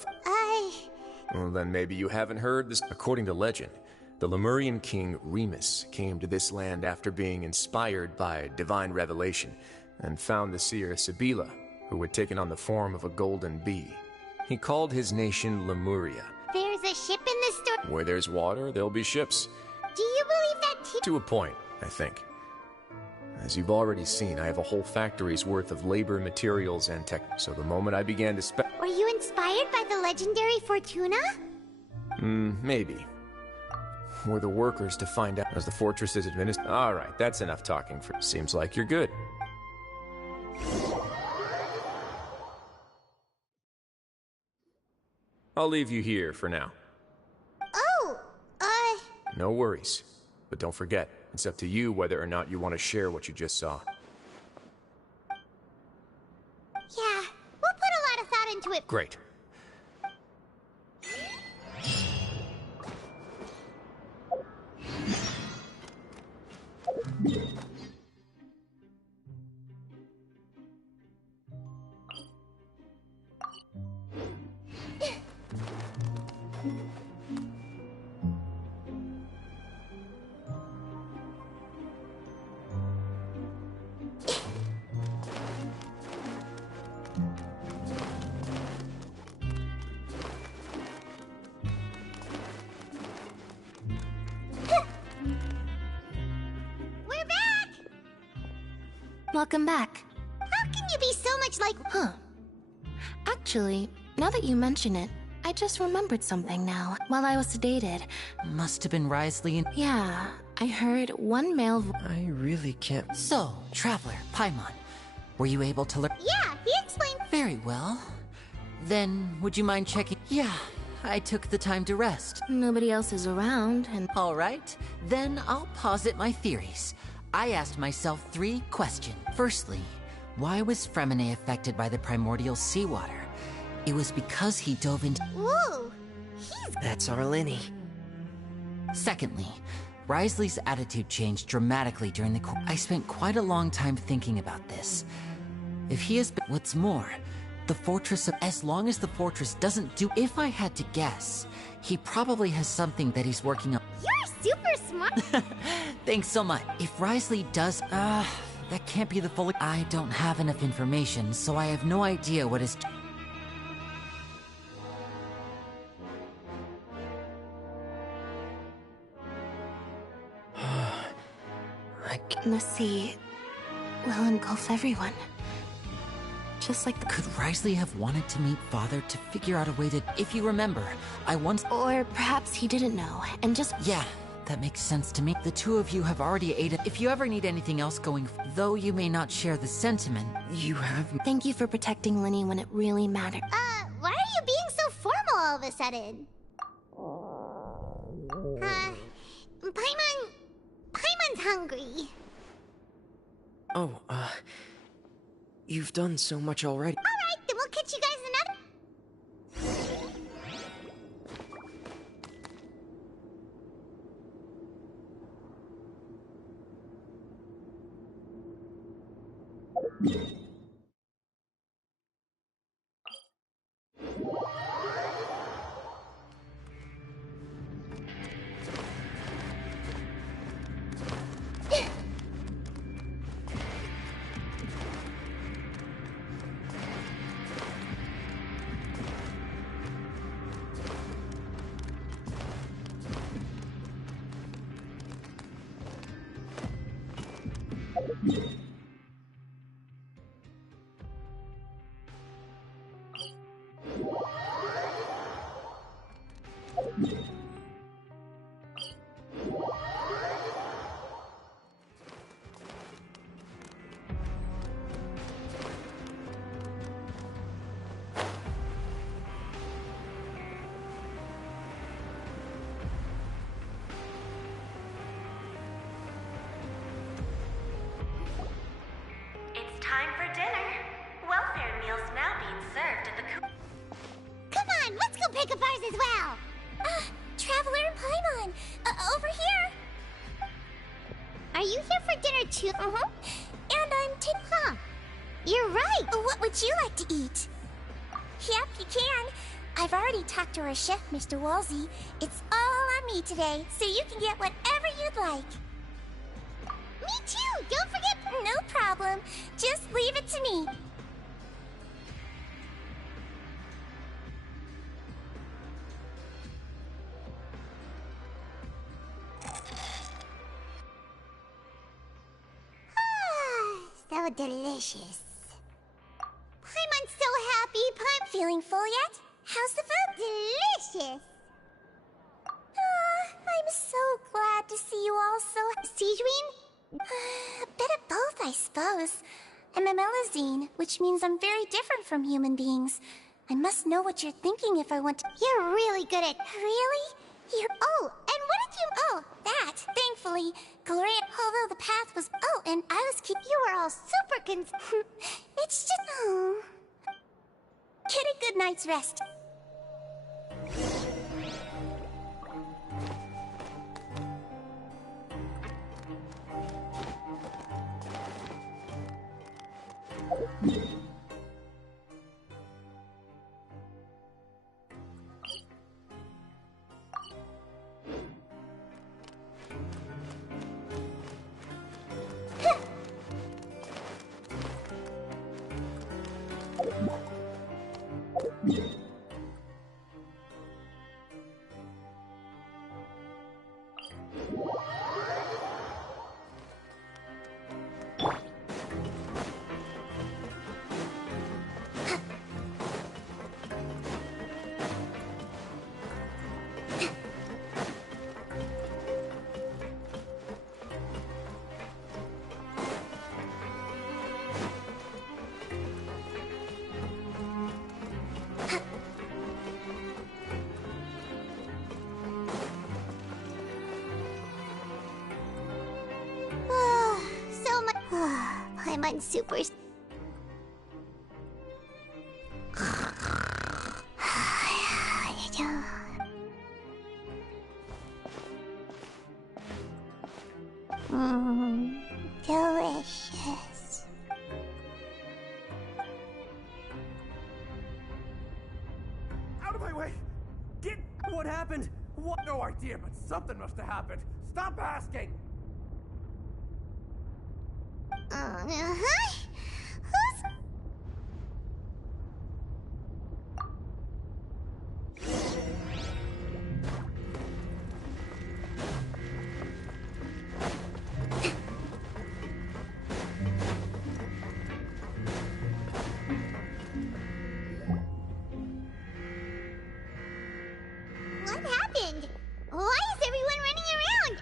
Well, then maybe you haven't heard this. According to legend, the Lemurian king Remus came to this land after being inspired by divine revelation and found the seer Sibila, who had taken on the form of a golden bee. He called his nation Lemuria. There's a ship in this story. Where there's water, there'll be ships. Do you believe that too? To a point, I think. As you've already seen, I have a whole factory's worth of labor, materials, and tech. So the moment I began to Were you inspired by the legendary Fortuna? Maybe. Were the workers to find out as the fortress is administered? Alright, that's enough talking for... Seems like you're good. I'll leave you here for now. Oh, No worries. But don't forget, it's up to you whether or not you want to share what you just saw. yeah. We'll put a lot of thought into it. Great. We're back! Welcome back. How can you be so much like... Huh. Actually, now that you mention it, I just remembered something now. While I was sedated. Must have been Risley and... Yeah, I heard one male I really can't... So, Traveler, Paimon, were you able to learn... Yeah, he explained... Very well. Then, would you mind checking... Yeah, I took the time to rest. Nobody else is around, and... Alright, then I'll posit my theories. I asked myself 3 questions. Firstly, why was Fremine affected by the primordial seawater? It was because he dove into... Whoa! That's our Lenny. Secondly, Risley's attitude changed dramatically during the course. I spent quite a long time thinking about this. If he has been... What's more, the fortress of... As long as the fortress doesn't do... If I had to guess, he probably has something that he's working on. You're super smart! Thanks so much. If Risley does... that can't be the full... I don't have enough information, so I have no idea what is... The sea will engulf everyone. Just like the... Could Risley have wanted to meet Father to figure out a way to... If you remember, I once... Or perhaps he didn't know, and just... Yeah, that makes sense to me. The two of you have already aided... If you ever need anything else going... Though you may not share the sentiment... You have... Thank you for protecting Lenny when it really mattered. Why are you being so formal all of a sudden? Paimon's hungry. Oh, you've done so much already. Alright, then we'll catch you guys another... Time for dinner. Welfare meals now being served at the Come on, let's go pick up ours as well! Traveler and Paimon, over here! Are you here for dinner too? Uh-huh. And I'm Tin. Huh. You're right! What would you like to eat? Yep, you can. I've already talked to our chef, Mr. Wolsey. It's all on me today, so you can get whatever you'd like. Me too! Don't forget... No problem. Just leave it to me. so delicious. Paimon's so happy. Paimon feeling full yet? How's the food? Delicious. I'm so glad to see you all so... Seedween? A bit of both, I suppose. I'm a Melazine, which means I'm very different from human beings. I must know what you're thinking if I want to... You're really good at... Really? You're... Oh, and what did you... Oh, that. Thankfully, Gloria... Although the path was... Oh, and I was keep... You were all super It's just... Oh. Get a good night's rest. I'm super... delicious. Out of my way! Get... What happened? What? No idea, but something must have happened. Stop asking! Who's... What happened? Why is everyone running around?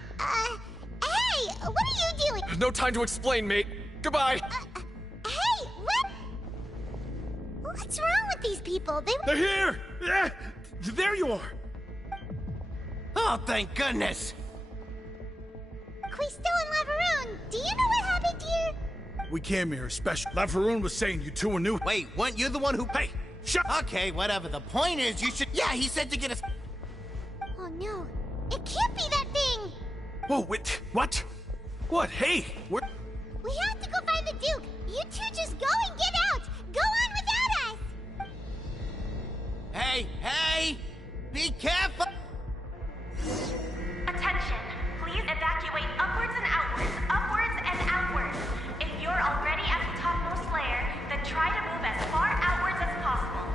Hey! What are you doing? No time to explain, mate. Goodbye! Hey! What? What's wrong with these people? They're here! Yeah! There you are! Oh, thank goodness! Quisto and Laveroon, do you know what happened here? We came here special. Laveroon was saying you two were new. Wait, weren't you the one who... Hey! Shut... Okay, whatever. The point is, you should... Yeah, he said to get us... Oh no. It can't be that thing! Whoa, wait, what? What? Hey! Where... We have to go find the Duke! You two just go and get out! Go on without us! Hey, hey! Be careful! Attention. Please evacuate upwards and outwards, upwards and outwards. If you're already at the topmost layer, then try to move as far outwards as possible.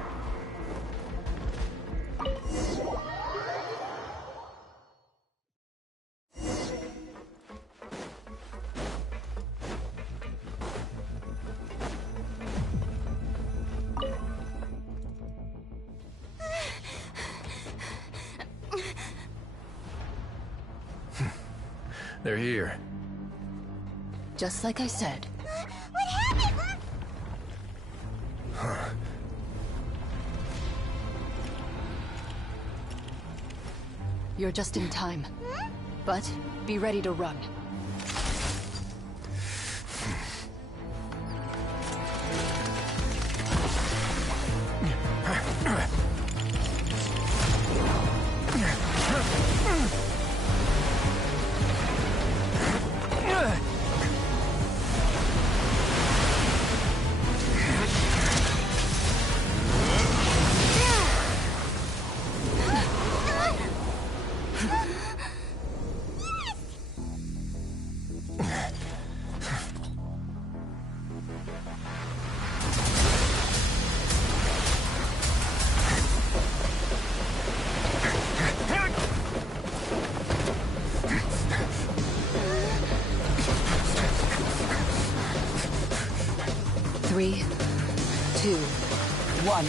They're here. Just like I said. What happened? You're just in time. But be ready to run. 3, 2, 1.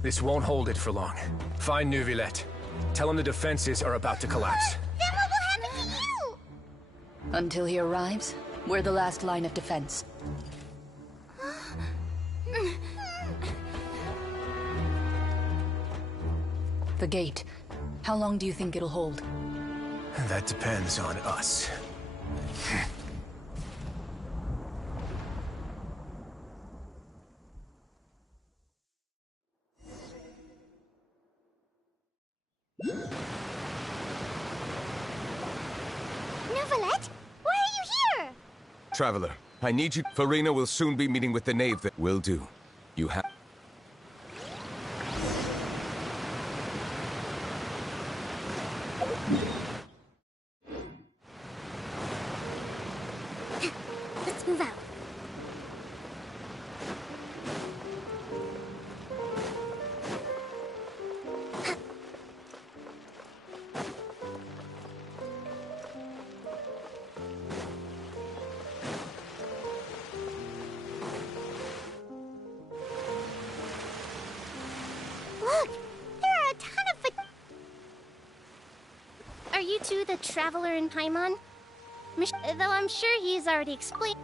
This won't hold it for long. Find Neuvillette. Tell him the defenses are about to collapse. Then what will happen to you? Until he arrives, we're the last line of defense. The gate. How long do you think it'll hold? That depends on us. Neuvillette? Why are you here? Traveler, I need you. Farina will soon be meeting with the knave that will do. You have... Let's move out. Look, there are a ton of... Are you two the traveler in Paimon? Though I'm sure he's already explained.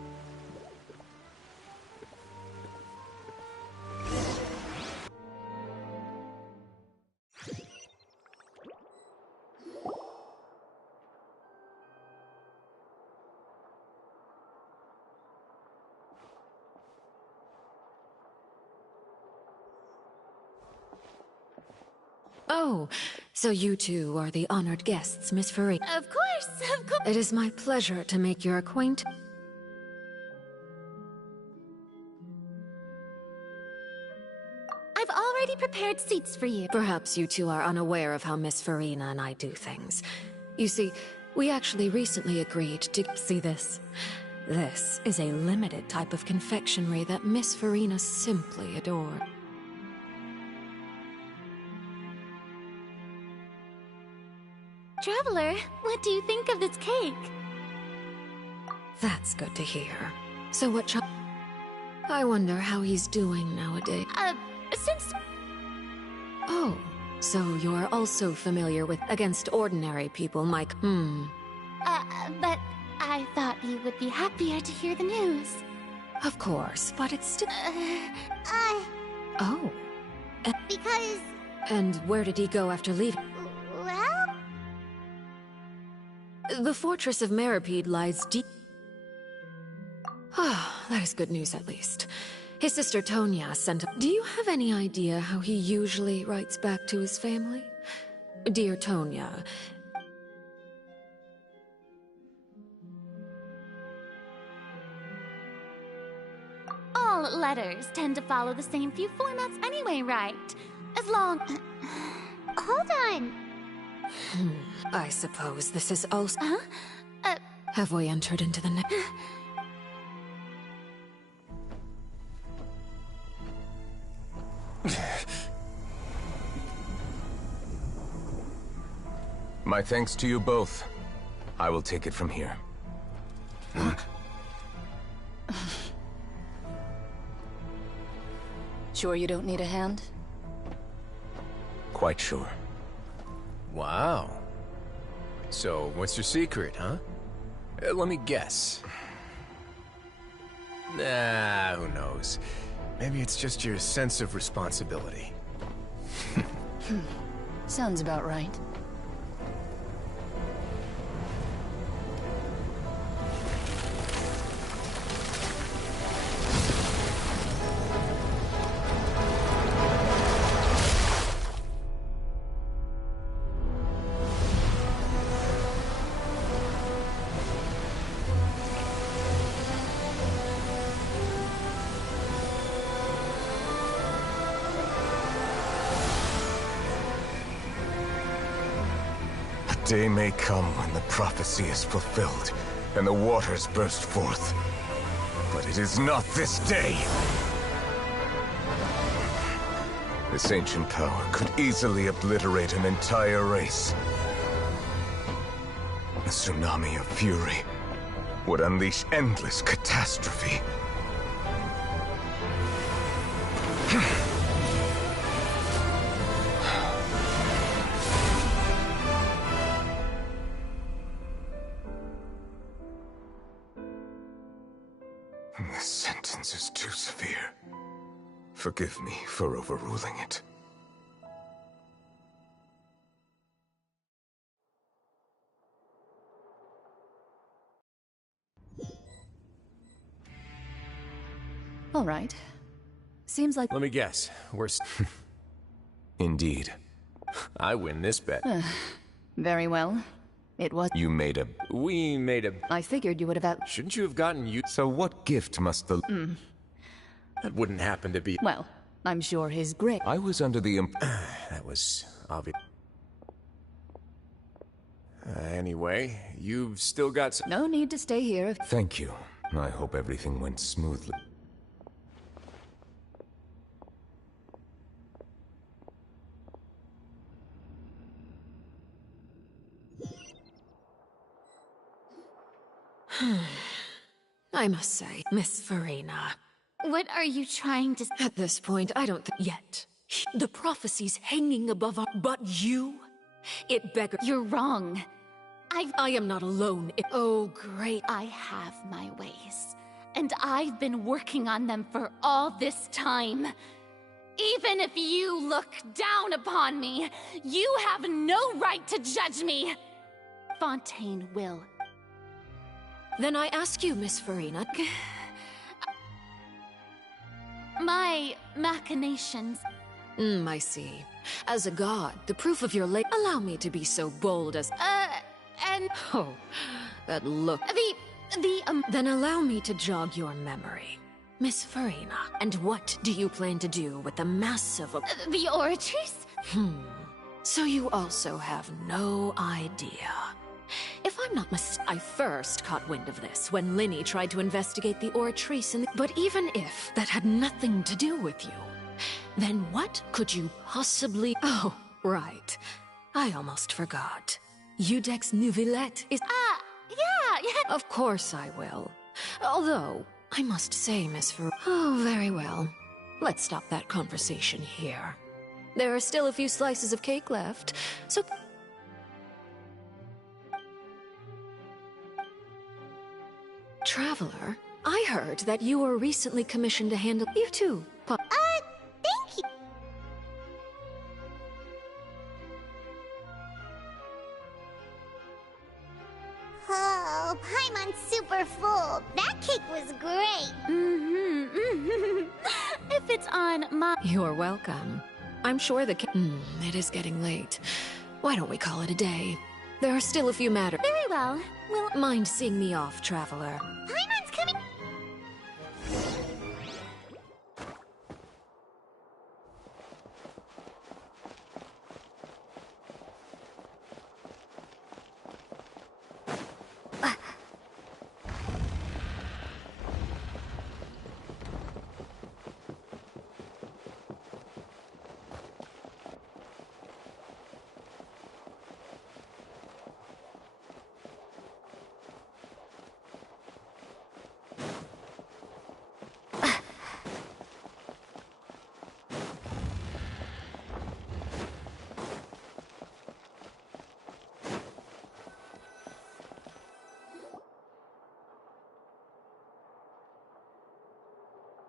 Oh, so you two are the honored guests, Miss Farina. Of course, of course. It is my pleasure to make your acquaintance. I've already prepared seats for you. Perhaps you two are unaware of how Miss Farina and I do things. You see, we actually recently agreed to see this. This is a limited type of confectionery that Miss Farina simply adored. Traveler, what do you think of this cake? That's good to hear. So what I wonder how he's doing nowadays. Since... Oh, so you're also familiar with Against Ordinary People, Mike. But I thought you would be happier to hear the news. Of course, but it's still... Oh. Because... And where did he go after leaving? Well... The fortress of Meripede lies deep... Ah, that is good news at least. His sister Tonya sent him... Do you have any idea how he usually writes back to his family? Dear Tonya... All letters tend to follow the same few formats anyway, right? As long... Hold on. I suppose this is also... Huh? Have we entered into the next... My thanks to you both. I will take it from here. Sure you don't need a hand? Quite sure. Wow. So, what's your secret, huh? Let me guess. Nah, who knows? Maybe it's just your sense of responsibility. Sounds about right. Day may come when the prophecy is fulfilled, and the waters burst forth. But it is not this day. This ancient power could easily obliterate an entire race. A tsunami of fury would unleash endless catastrophe. This sentence is too severe. Forgive me for overruling it. All right. Seems like... Let me guess. We're... Indeed. I win this bet. Very well. It was... You made a... We made a... I figured you would have... Shouldn't you have gotten you... So what gift must the... That wouldn't happen to be... Well, I'm sure his great... I was under the That was obvious. Anyway, you've still got No need to stay here. Thank you. I hope everything went smoothly. I must say, Miss Farina. What are you trying to... At this point, I don't think yet. The prophecy's hanging above our... But you? It beggars... You're wrong. I am not alone. Oh, great. I have my ways. And I've been working on them for all this time. Even if you look down upon me, you have no right to judge me. Fontaine will. Then I ask you, Miss Farina. My machinations. I see. As a god, the proof of your allow me to be so bold as... And... Oh, that look... Then allow me to jog your memory. Miss Farina, and what do you plan to do with the massive... The oratrice? So you also have no idea. If I'm not I first caught wind of this when Linny tried to investigate the oratrice in the... But even if that had nothing to do with you, then what could you possibly... Oh, right. I almost forgot. Udex Nouvillette is... Yeah. Of course I will. Although, I must say, Miss Oh, very well. Let's stop that conversation here. There are still a few slices of cake left, so... Traveler, I heard that you were recently commissioned to handle... You too, thank you. Oh, Paimon's super full. That cake was great. If it's on my... You're welcome. I'm sure the it is getting late. Why don't we call it a day? There are still a few matters. Very well. We'll... Mind seeing me off, Traveler. Paimon's coming...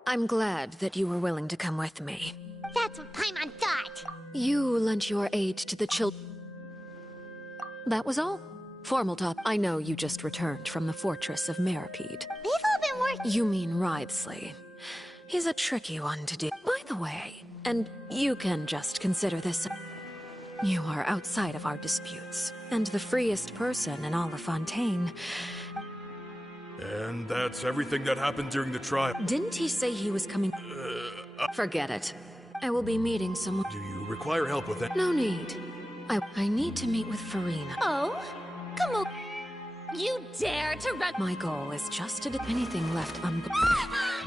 I'm glad that you were willing to come with me. That's what Paimon thought. You lent your aid to the children. That was all. Formal top, I know you just returned from the fortress of Meripede. They've all been working. You mean Writhsley. He's a tricky one to do. By the way, and you can just consider this... You are outside of our disputes, and the freest person in all of Fontaine. And that's everything that happened during the trial. Didn't he say he was coming? Forget it. I will be meeting someone. Do you require help with that? No need. I need to meet with Farina. Oh, come on. You dare to run— My goal is just to do anything left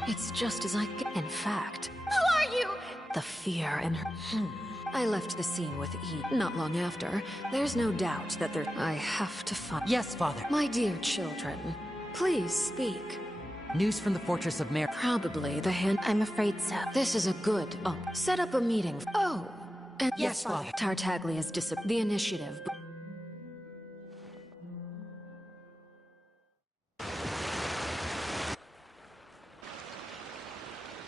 It's just as I get. In fact, Who are you? the fear in her. I left the scene with E not long after. There's no doubt that I have to find— Yes, Father. My dear children, please speak. News from the Fortress of Mer— Probably the hand— I'm afraid so. This is a good— set up a meeting. Oh, and— Yes, Father. Tartaglia's the initiative.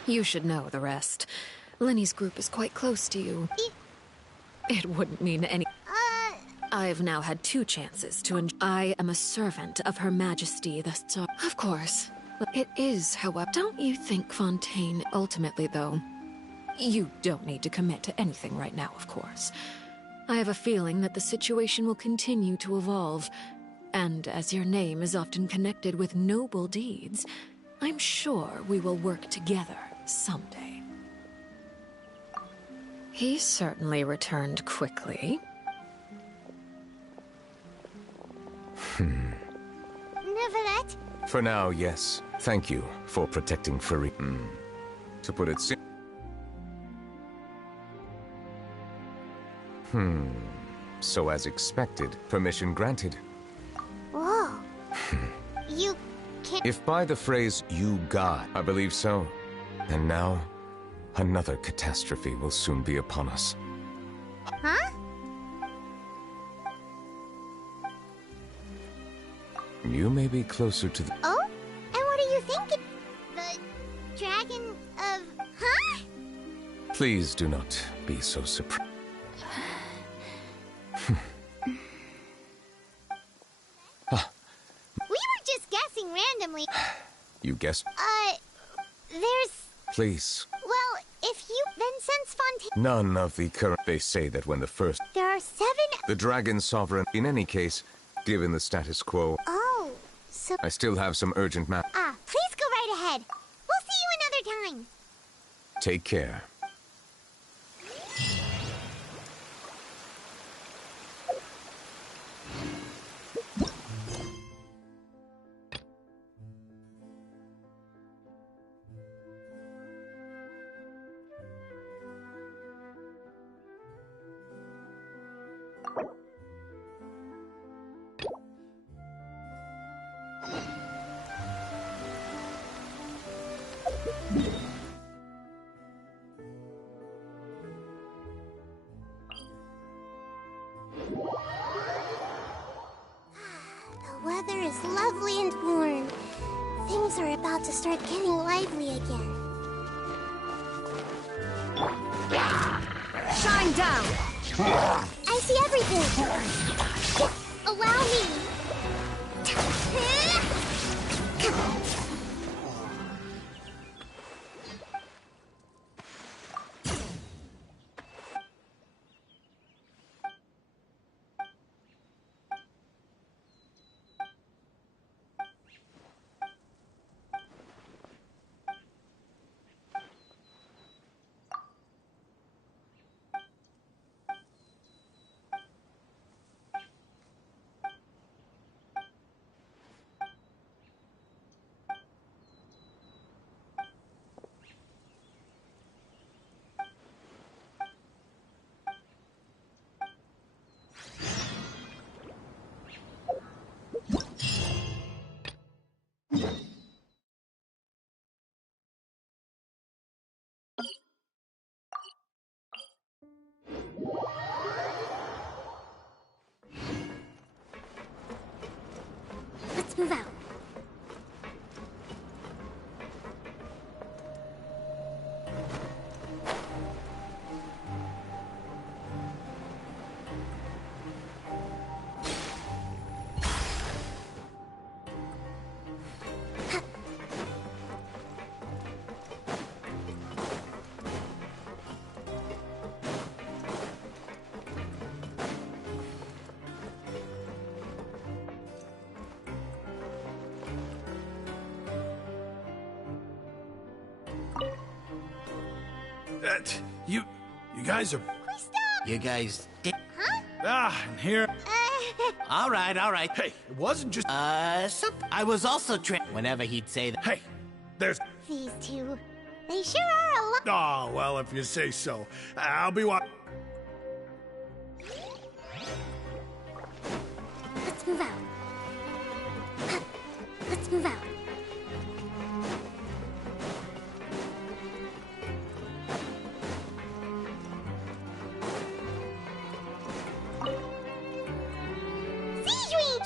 You should know the rest. Lenny's group is quite close to you. It wouldn't mean any— I've now had 2 chances to enjoy— I am a servant of Her Majesty the Tsar. Of course. It is, however— Don't you think, Fontaine— Ultimately, though, you don't need to commit to anything right now, of course. I have a feeling that the situation will continue to evolve, and as your name is often connected with noble deeds, I'm sure we will work together someday. He certainly returned quickly. Neverlet? For now, yes. Thank you for protecting Furry. To put it So as expected, permission granted. Whoa. You can't— If by the phrase, you got, I believe so. And now, another catastrophe will soon be upon us. Huh? You may be closer to the— Oh? And what are you thinking? The dragon of— Huh? Please do not be so surprised. We were just guessing randomly. You guessed? There's— Please. Well, if you— Then since Fontaine— None of the current— They say that when the first— There are 7— The Dragon Sovereign— In any case, given the status quo— Oh, so— I still have some urgent ma— Please go right ahead. We'll see you another time. Take care. The weather is lovely and warm. Things are about to start getting lively again. Shine down! I see everything! Allow me! Let's move out. You guys are... We stopped! You guys did... Huh? And here... All right, all right. Hey, it wasn't just... I was also whenever he'd say that. Hey, there's... These two. They sure are a lot. Oh, well, if you say so. I'll be wa... Let's move out. Let's move out.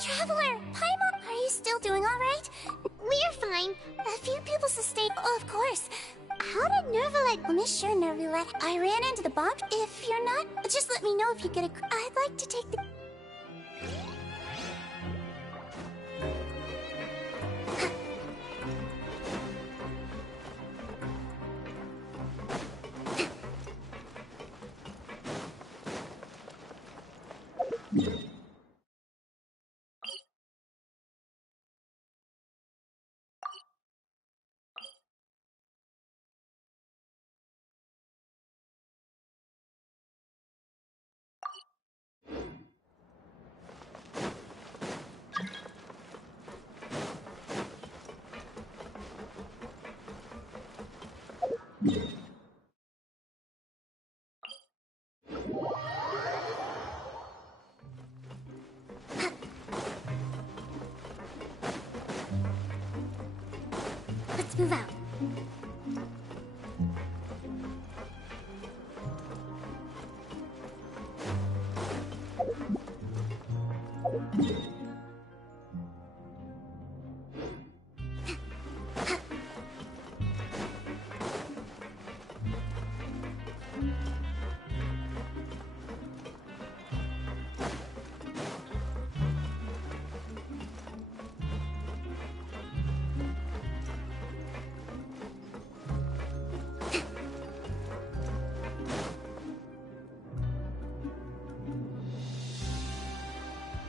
Traveler! Paimon, are you still doing all right? We're fine. A few people sustained... Oh, of course. How did Nervalet... Miss sure Nervalet... I ran into the bomb. If you're not, just let me know if you get a... I'd like to take the... Let's move out.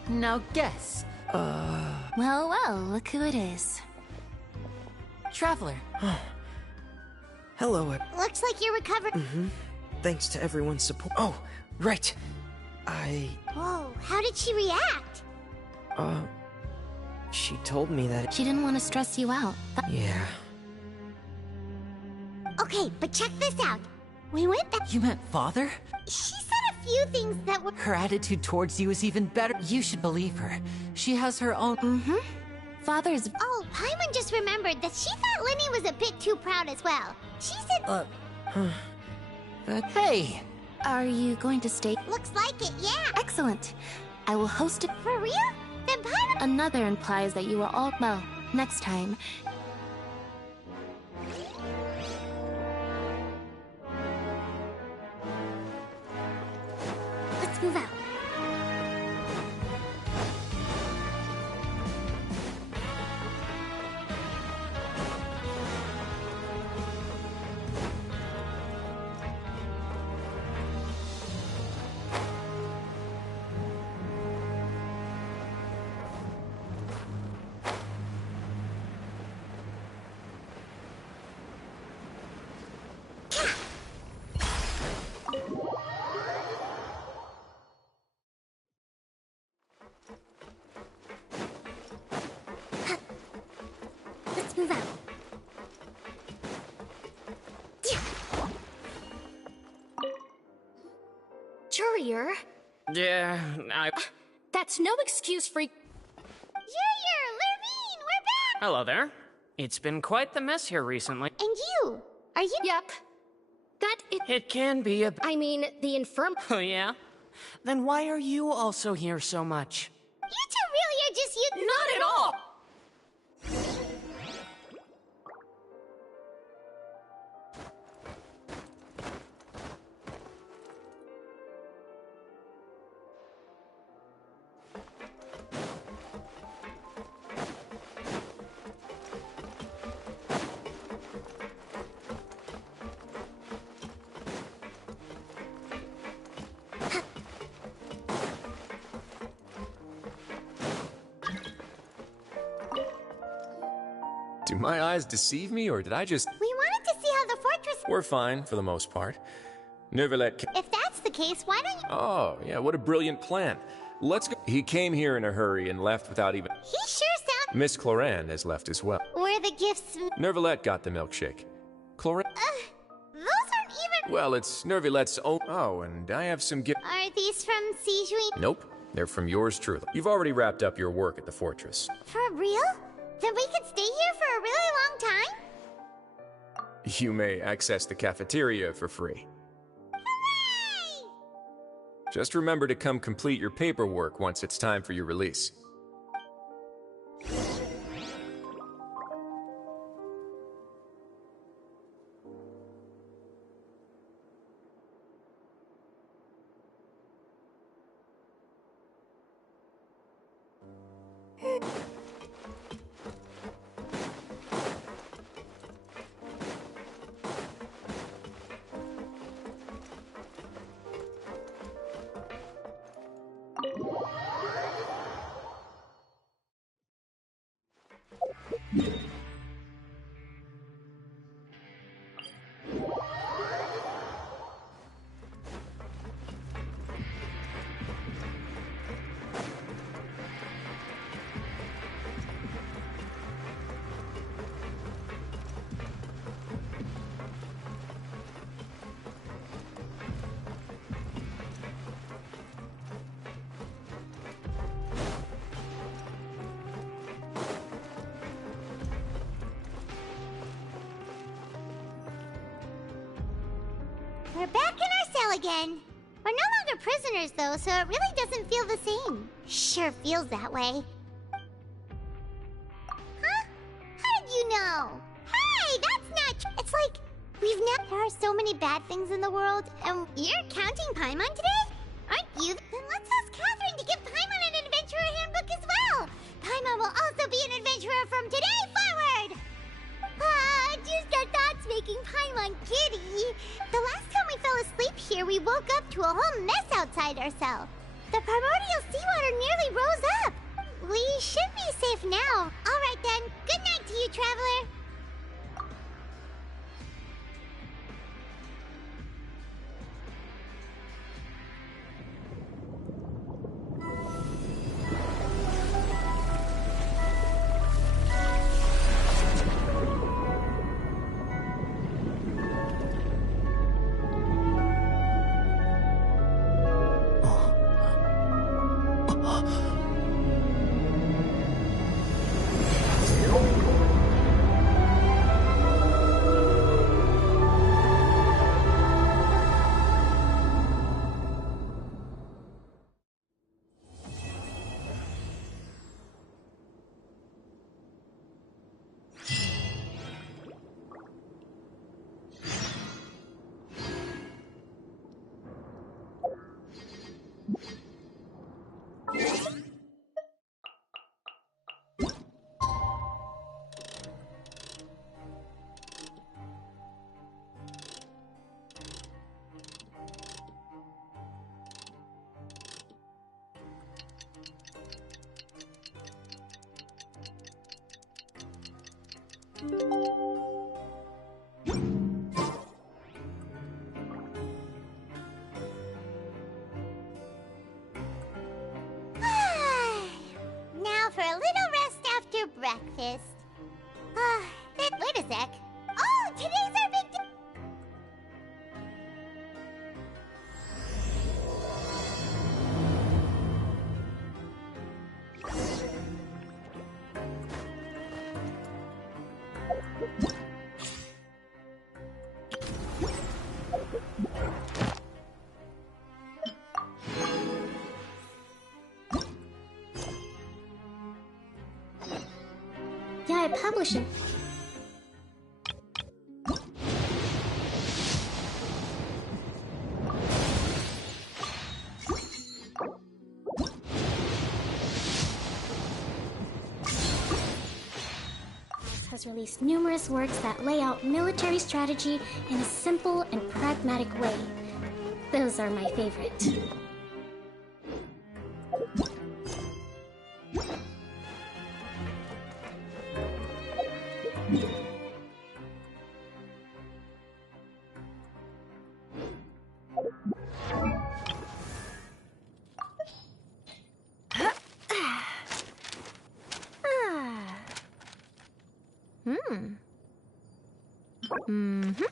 Now guess. Well, well, look who it is. Traveler. Hello, Looks like you're recovered. Thanks to everyone's support. Oh, right. Whoa, how did she react? She told me that... She didn't want to stress you out. Yeah. Okay, but check this out. We went back... You meant father? She said a few things that were... Her attitude towards you is even better. You should believe her. She has her own... Father's... Oh, Paimon just remembered that she thought Lenny was a bit too proud as well. She said... Hey! Are you going to stay? Looks like it, yeah. Excellent. I will host it. For real? Then Paimon... Another implies that you are all... Well, next time. Let's move out. Let's move out. Jurier? Yeah, That's no excuse for... Jurier! Lurvine! We're back! Hello there. It's been quite the mess here recently. And you? Are you... Yep. It can be a... I mean, the infirm... Oh, yeah? Then why are you also here so much? You two really are just... You... Not at all! Do my eyes deceive me, or did I just... We wanted to see how the fortress... We're fine, for the most part. Neverlet... If that's the case, why don't you... Oh, yeah, what a brilliant plan. Let's go. He came here in a hurry and left without even... He sure sounds... Miss Cloran has left as well. Were the gifts... Nervilette got the milkshake. Cloran... those aren't even... Well, it's Nervilette's own... Oh, and I have some gifts... Are these from Sijui? Nope. They're from yours truly. You've already wrapped up your work at the fortress. For real? Then we could stay here for a really long time? You may access the cafeteria for free. Hooray! Just remember to come complete your paperwork once it's time for your release. We're back in our cell again. We're no longer prisoners, though, so it really doesn't feel the same. Sure feels that way. Huh? How did you know? Hey, that's not true. It's like, there are so many bad things in the world, and you're counting Paimon today? Aren't you? Then let's ask Catherine to give Paimon an adventurer handbook as well. Paimon will also be an adventurer from today forward. Just our thoughts making Paimon giddy. The last time we fell asleep here, we woke up to a whole mess outside our cell. The primordial seawater nearly rose up. We should be safe now. All right then. Good night to you, traveler. Now for a little rest after breakfast. Wait a sec. Oh, today's our big day. Yeah, I publish it. Has released numerous works that lay out military strategy in a simple and pragmatic way. Those are my favorite. Mm-hmm.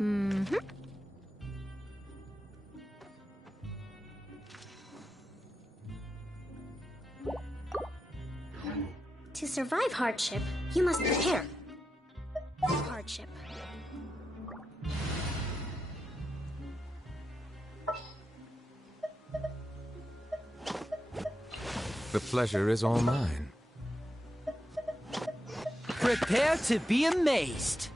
Mm-hmm. To survive hardship, you must prepare for hardship. The pleasure is all mine. Prepare to be amazed.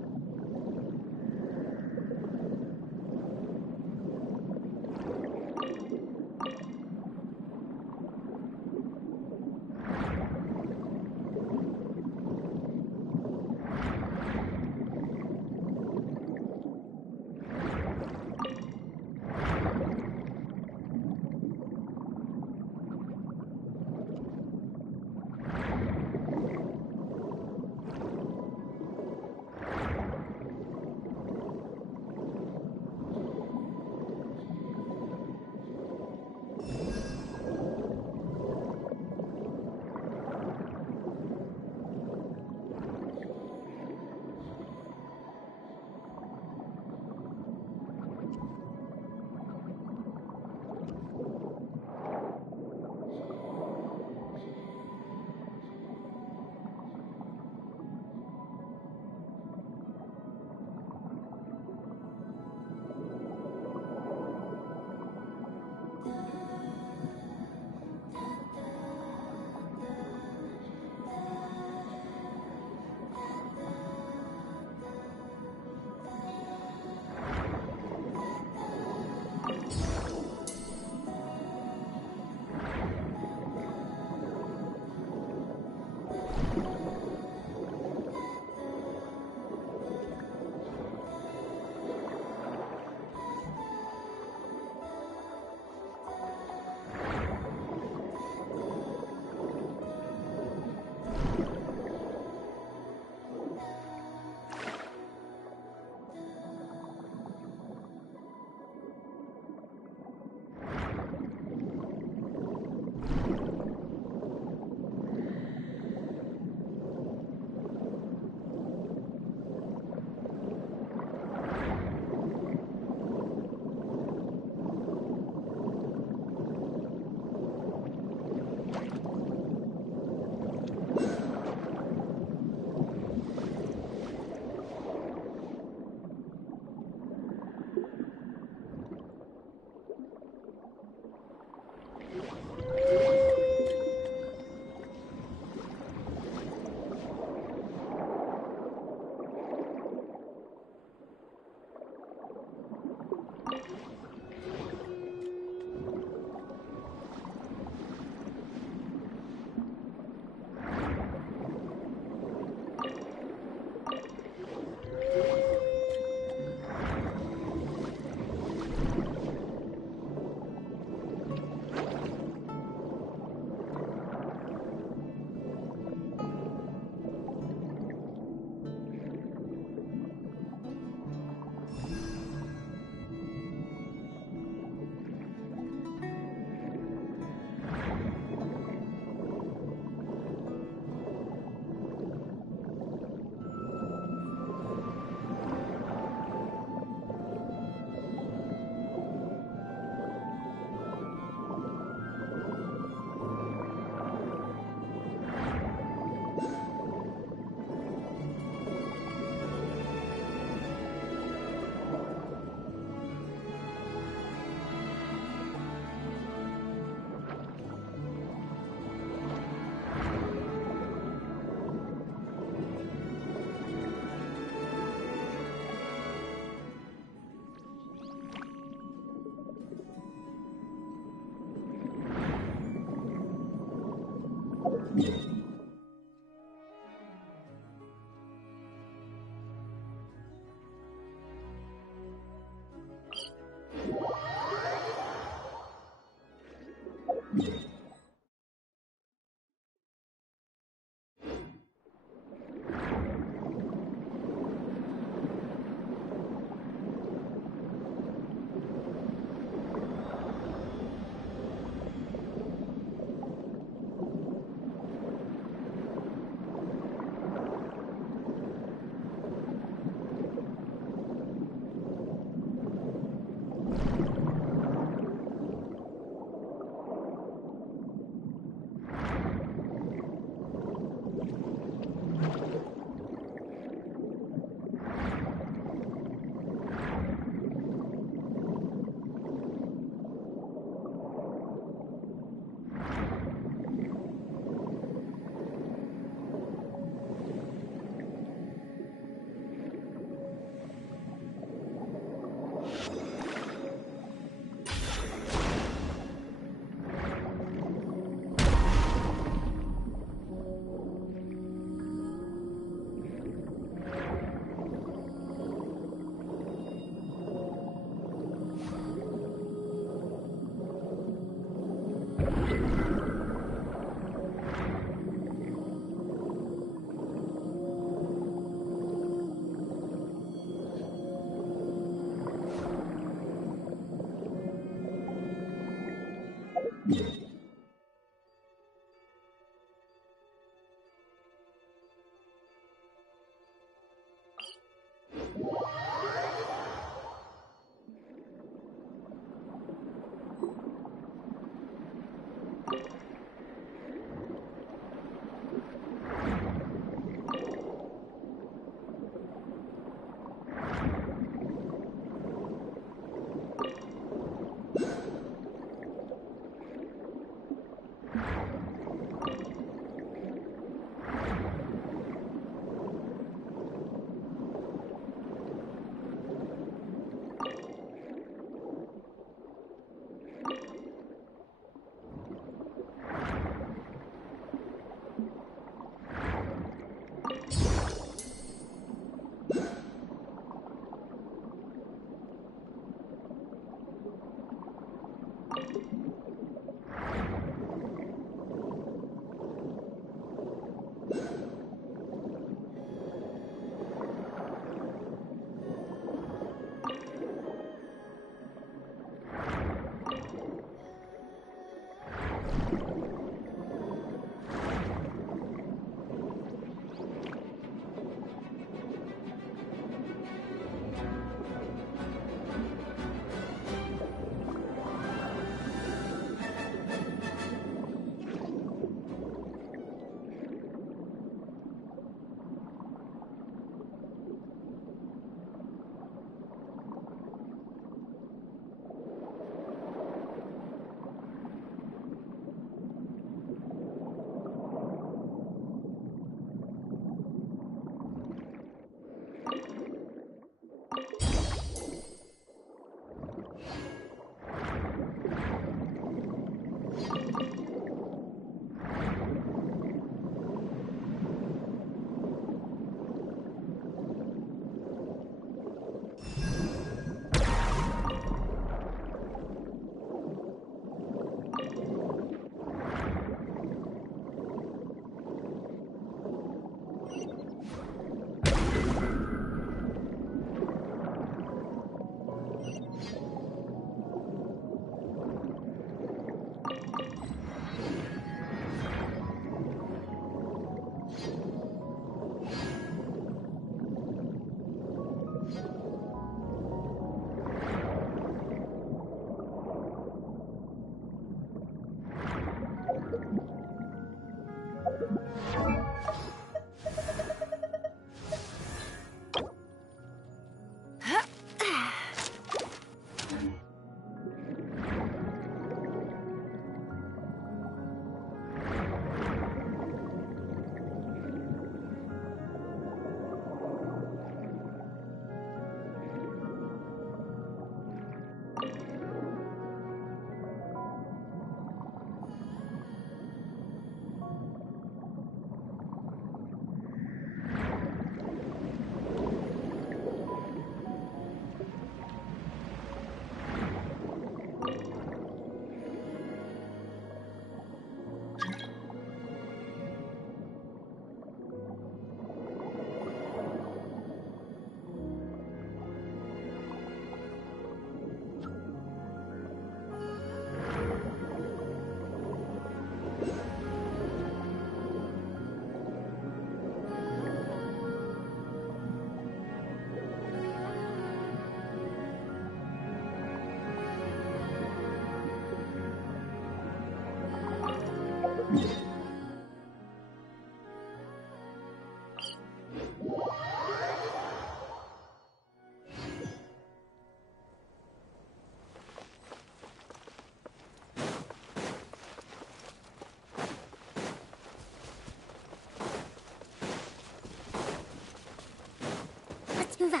Let's move out.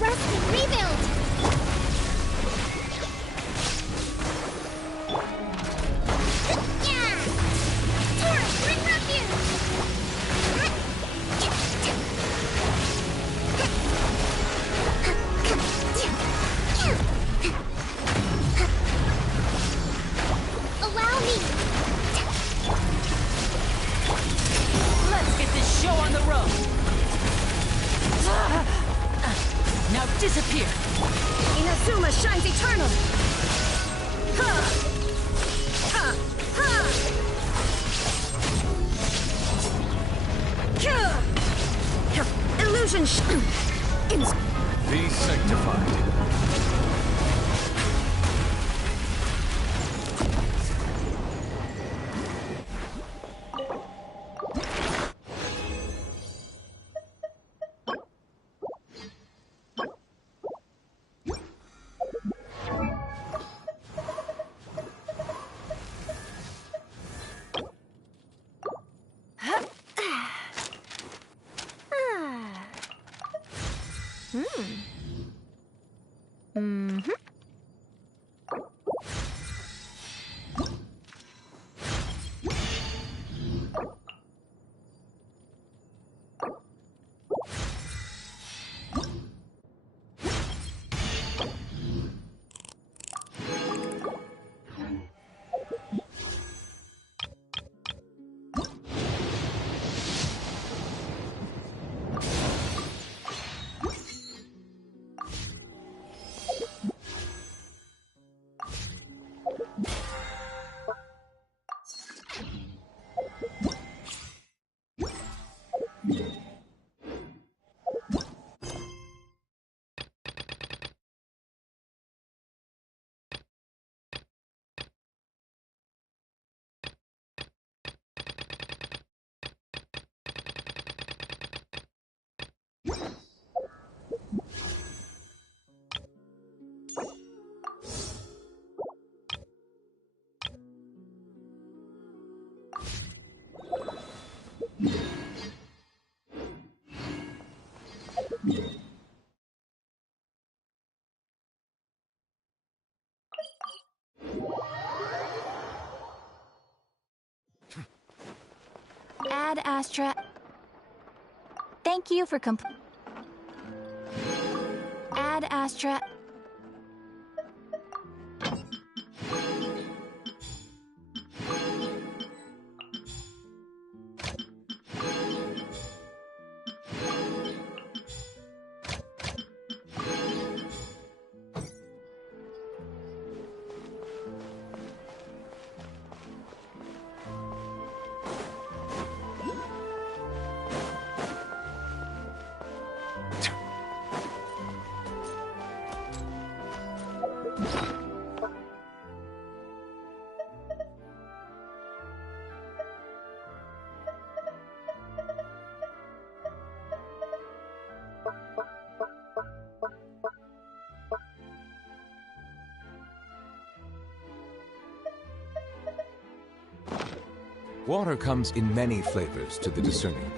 Rest and rebuild! Yeah! Taurus, bring refuge! Allow me! Let's get this show on the road! Now disappear! Inazuma shines eternal! Ha! Ha! Ha! Kyah! Illusion Be sanctified. Ad Astra. Thank you for Ad Astra. Water comes in many flavors to the discerning.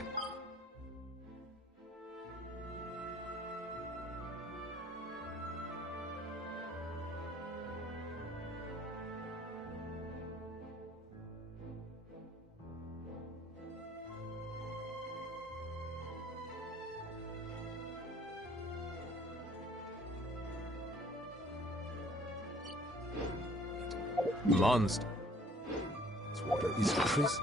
Monster. This water is crisp.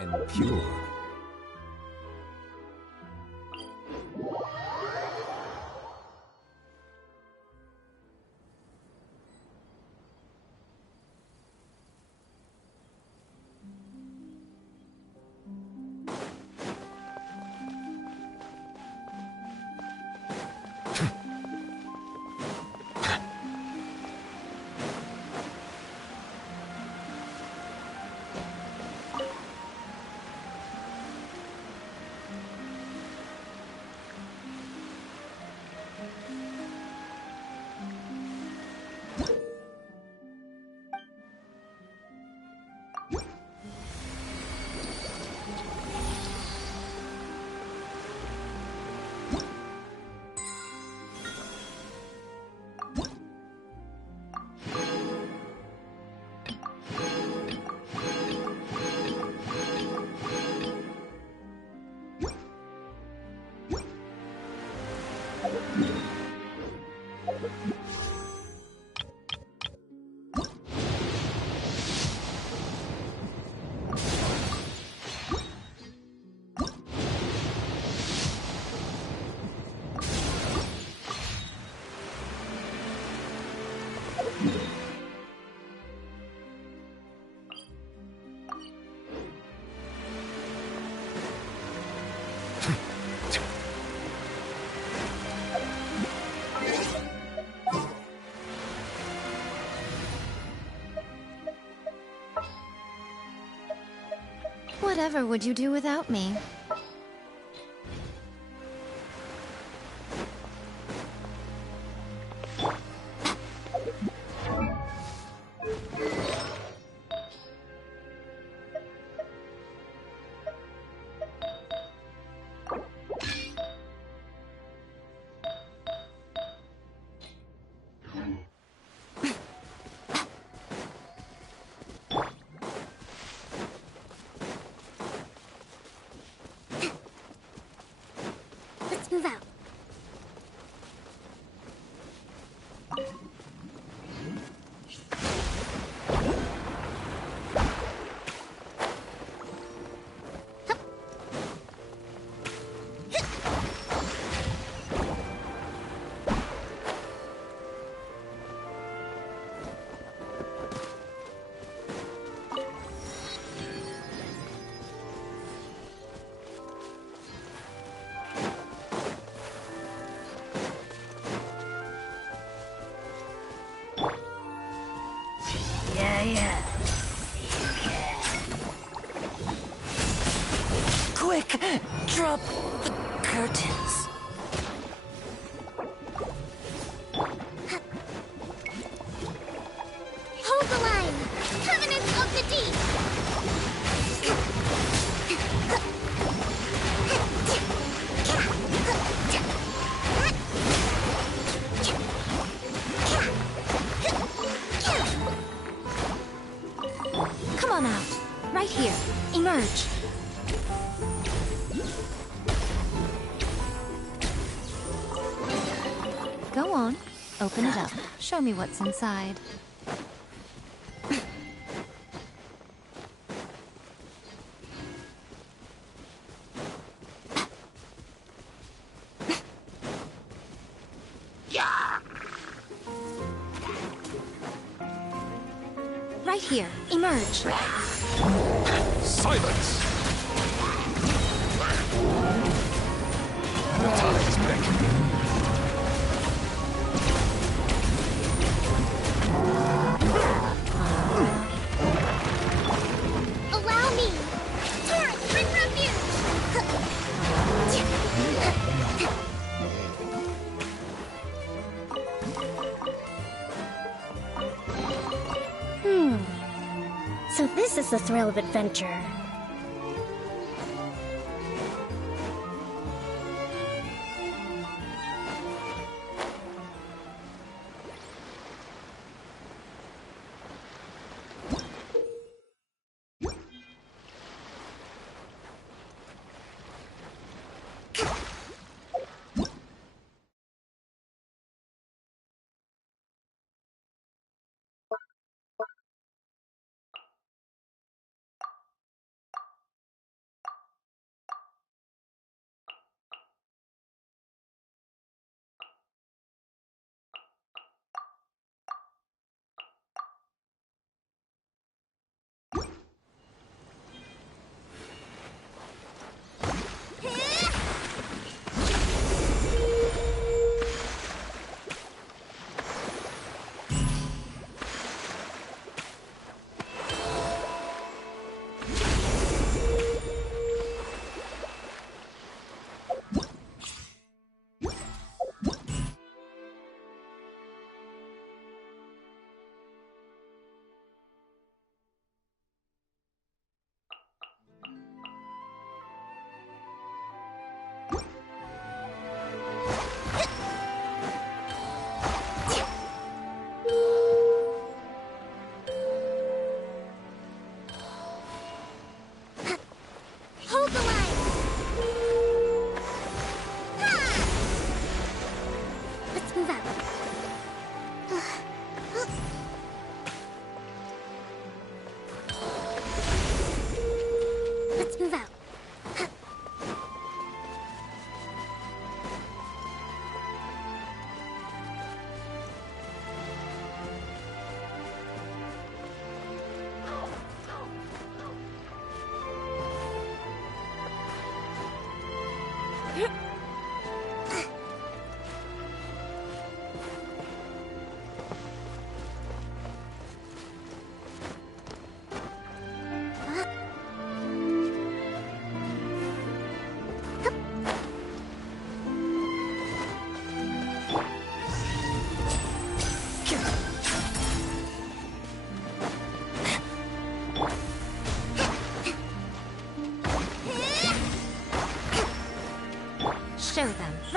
and pure. Whatever would you do without me? Let's move out. Yeah. Quick! Drop the curtains. Hold the line! Covenants of the Deep! Come on out. Right here. Emerge. Go on. Open it up. Show me what's inside. Right here. Emerge. Silence! The tide's beckoning. Allow me! Torrent, bring refuge! So this is the thrill of adventure.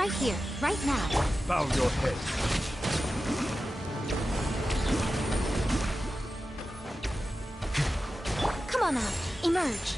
right here, right now. Bow your head. Come on out, emerge.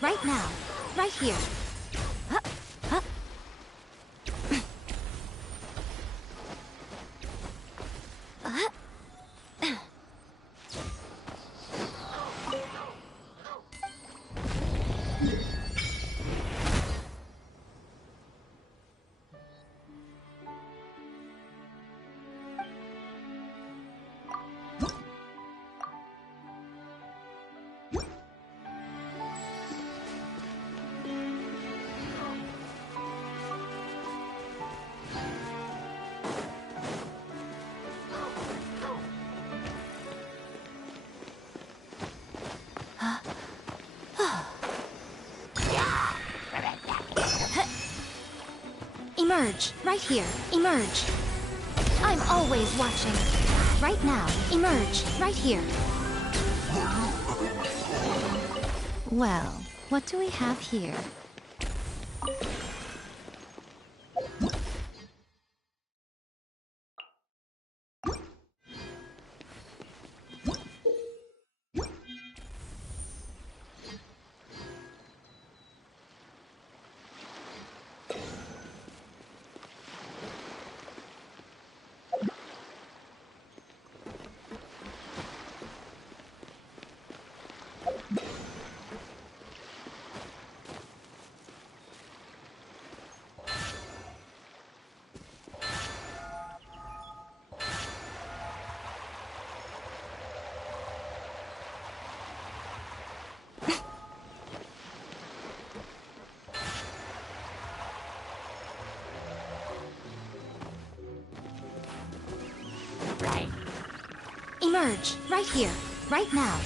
Right now, right here. Huh? Huh? Emerge, right here, emerge. I'm always watching. Right now, emerge, right here. Well, what do we have here? Emerge, right here, right now.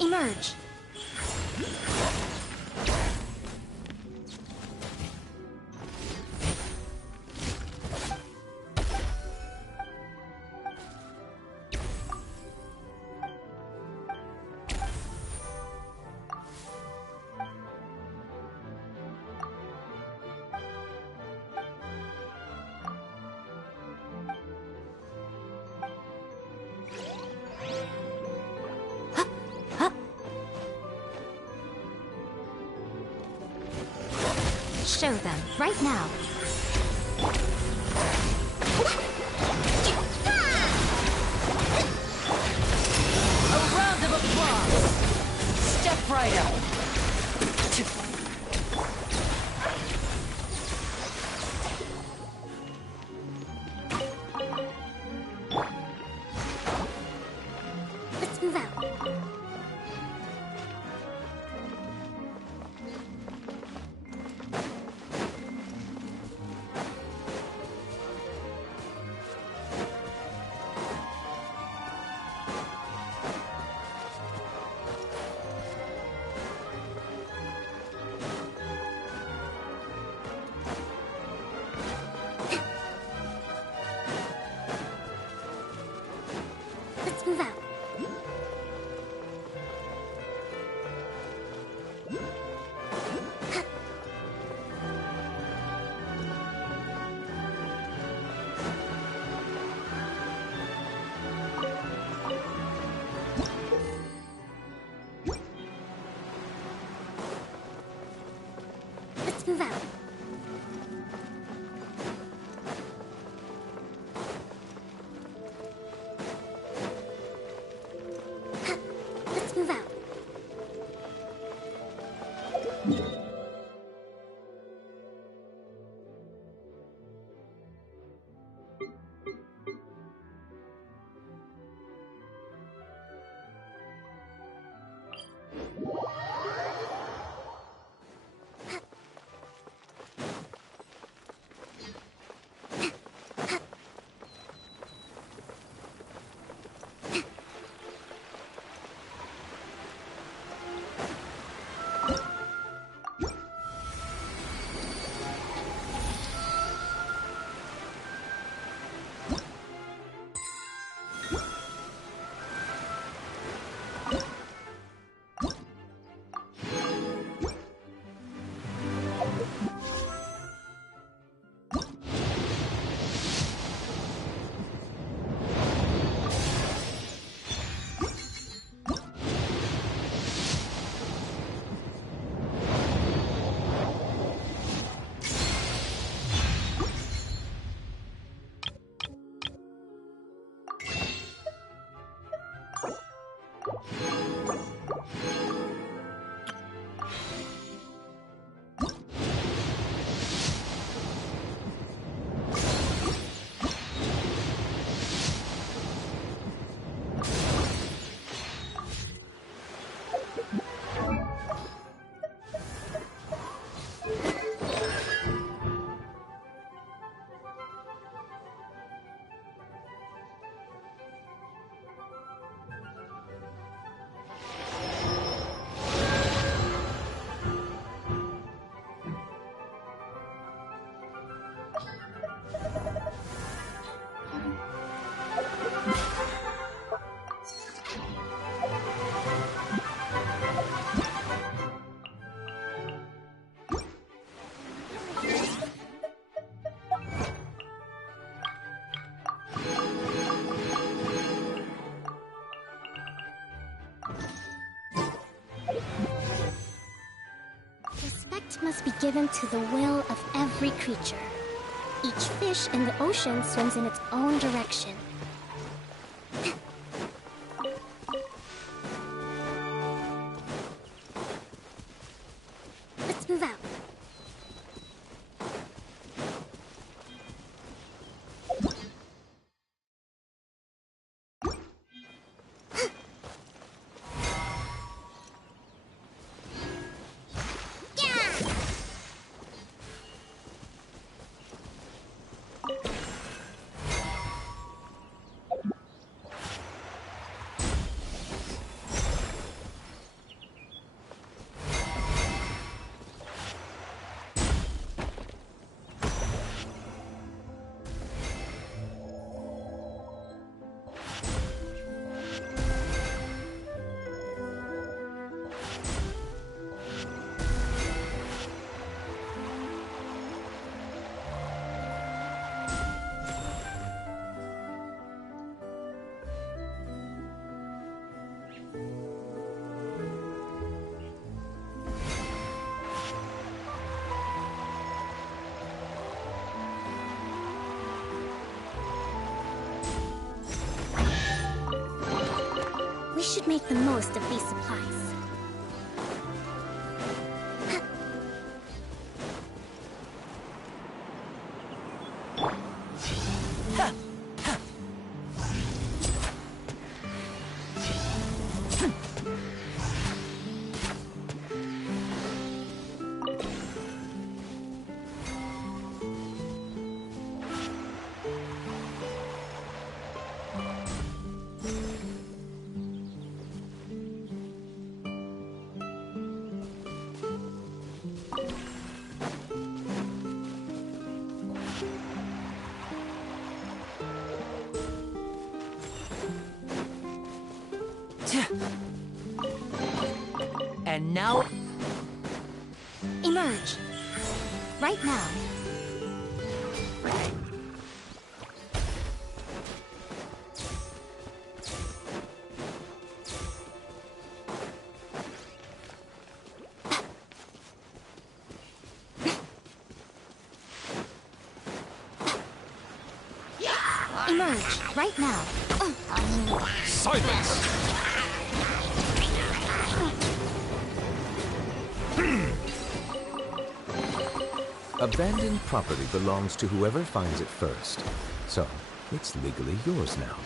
Emerge. Show them, right now. right out. Let's move out. Let's move out. Let's move out. Let's move out. Respect must be given to the will of every creature. Each fish in the ocean swims in its own direction. Let's move out. We should make the most of these supplies. And now... Emerge. Right now. Emerge. Right now. Silence! Abandoned property belongs to whoever finds it first. So, it's legally yours now.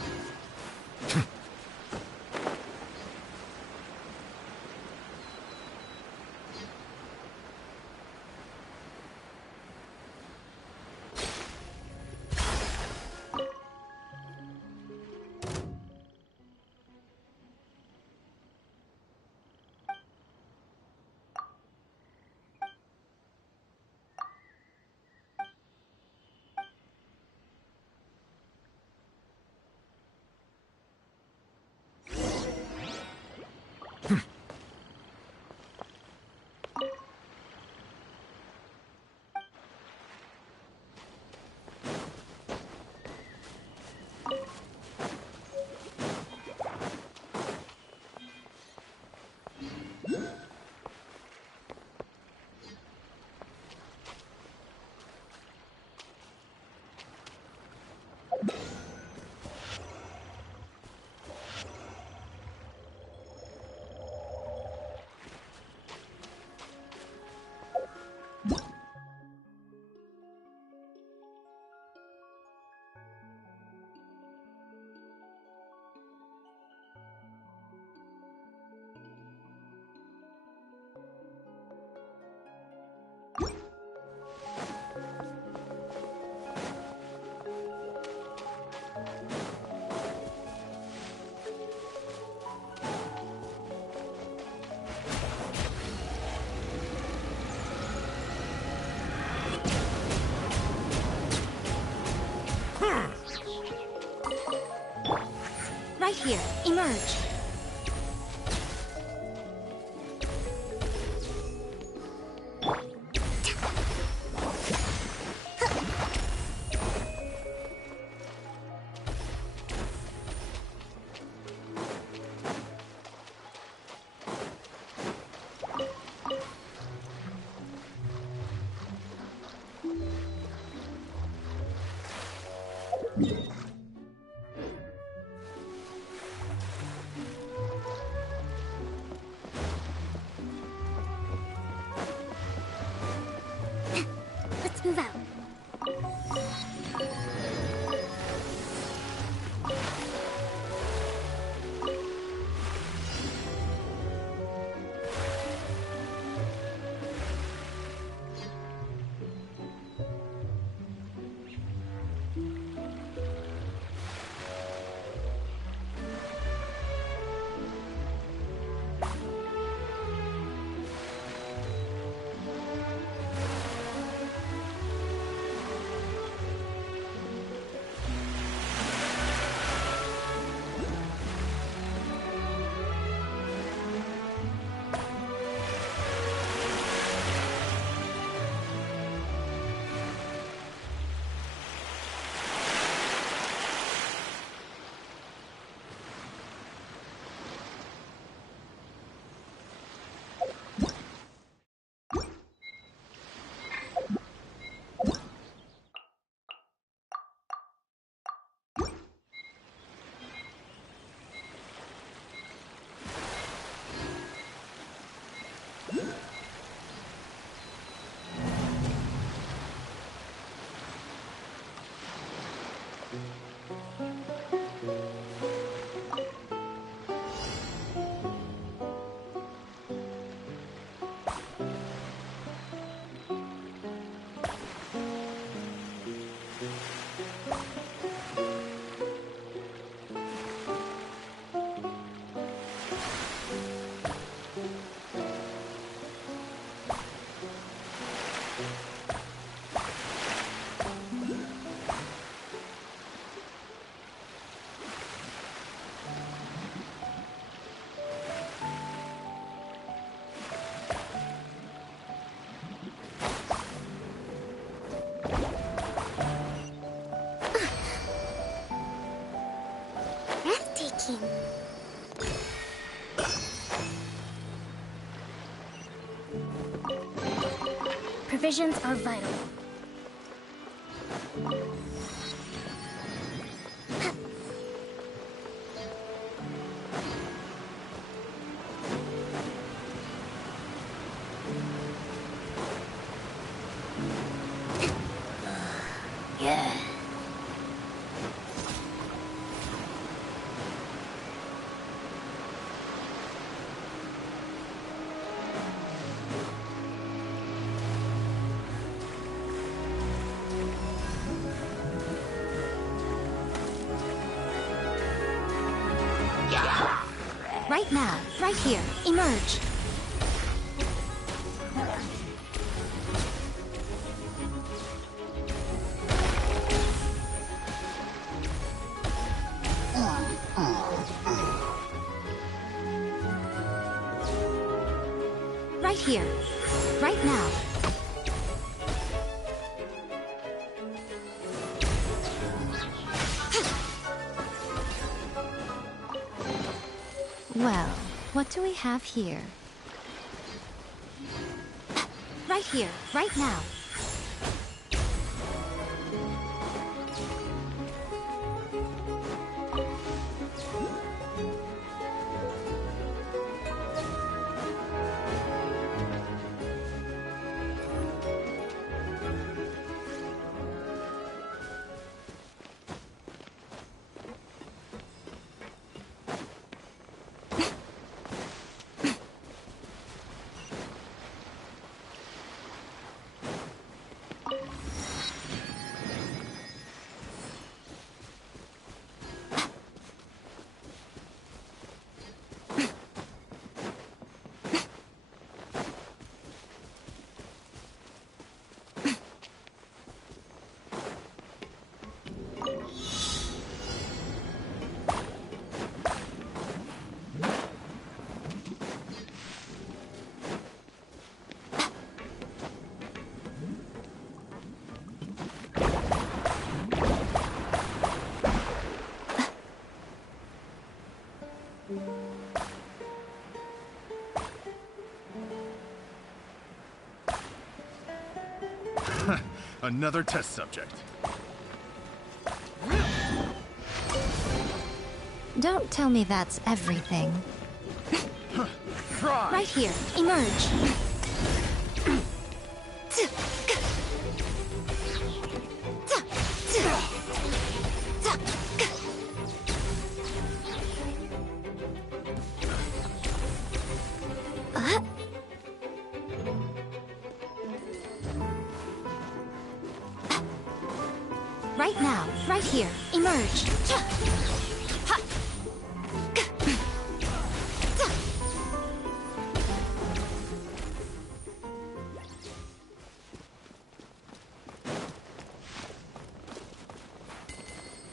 Right here. Emerge. Let's move out. provisions are vital. Yeah. Right now, right here, emerge. Right here, right now. Well, what do we have here? Right here, right now. Another test subject. Don't tell me that's everything. Try. Right here, emerge. Right now, right here, emerge.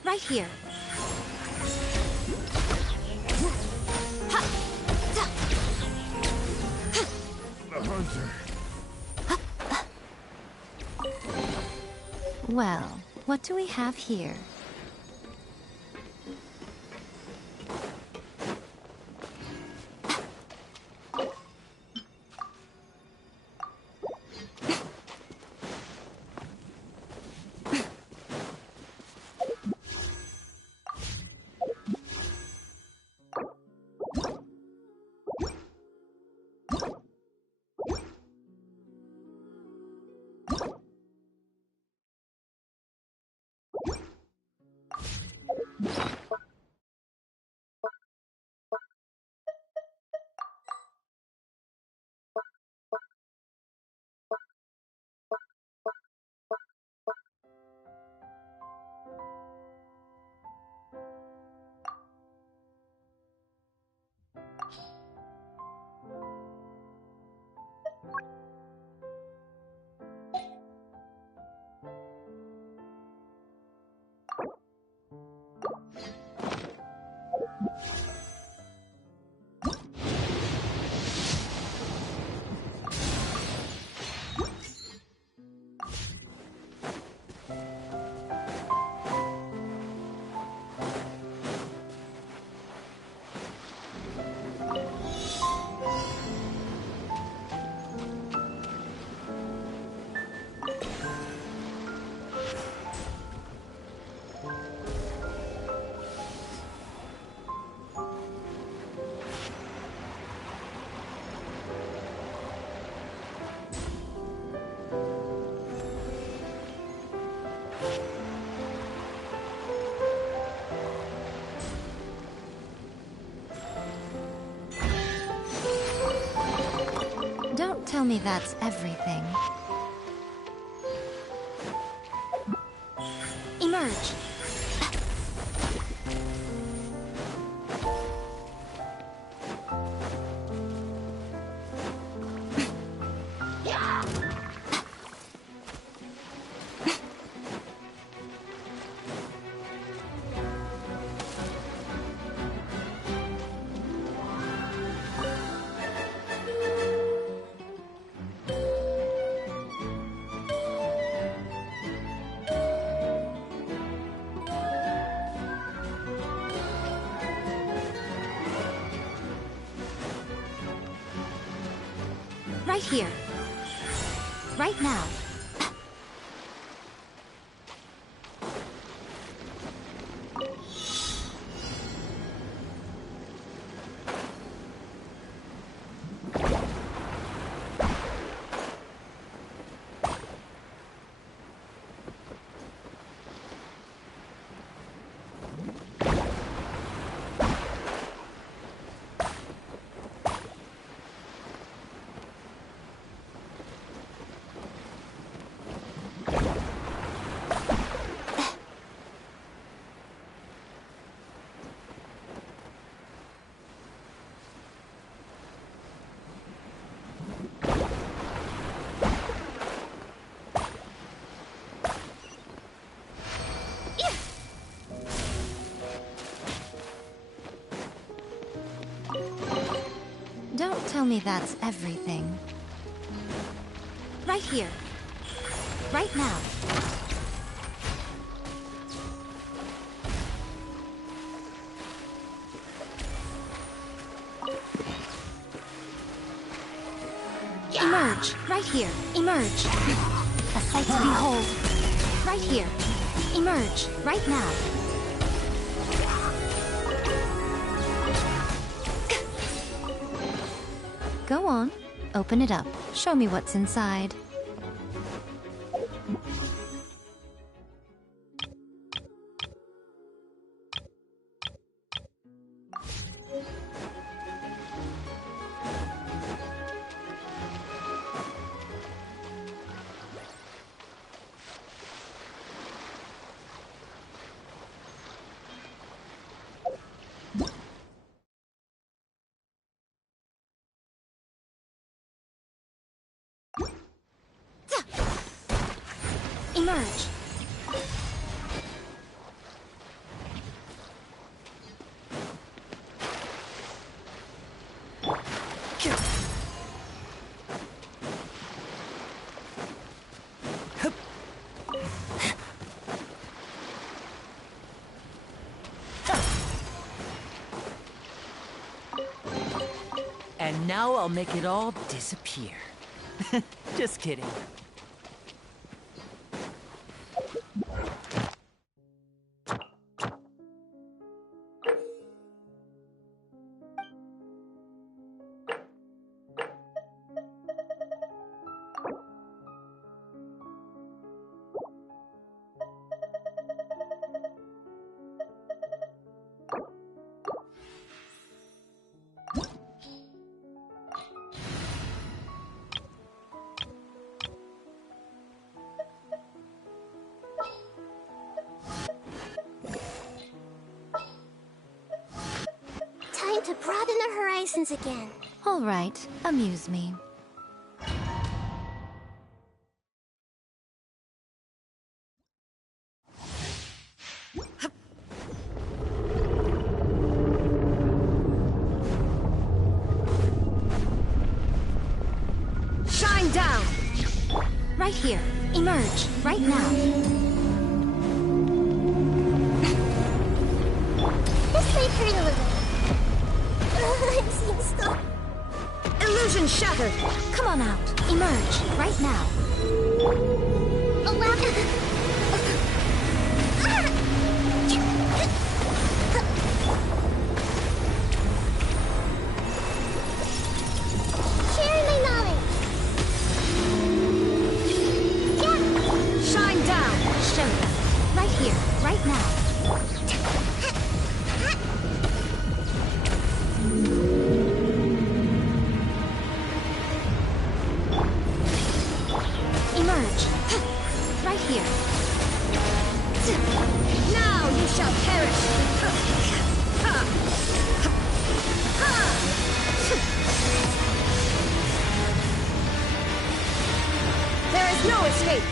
Right here. The hunter. Well, what do we have here? tell me that's everything. Emerge. Right here. Right now. Don't tell me that's everything. Right here. Right now. Emerge. Right here. Emerge. A sight to behold. Right here. Emerge. Right now. Go on. Open it up. Show me what's inside. Emerge. And now I'll make it all disappear. Just kidding. Time to broaden the horizons again. All right. Amuse me. Shine down! Right here. Emerge. Right now. This might hurt a little. I'm seeing stuff. Illusion shattered! Come on out. Emerge. Right now. Sharing my knowledge. Yeah. Shine down! Show them. Right here. Right now. no escape!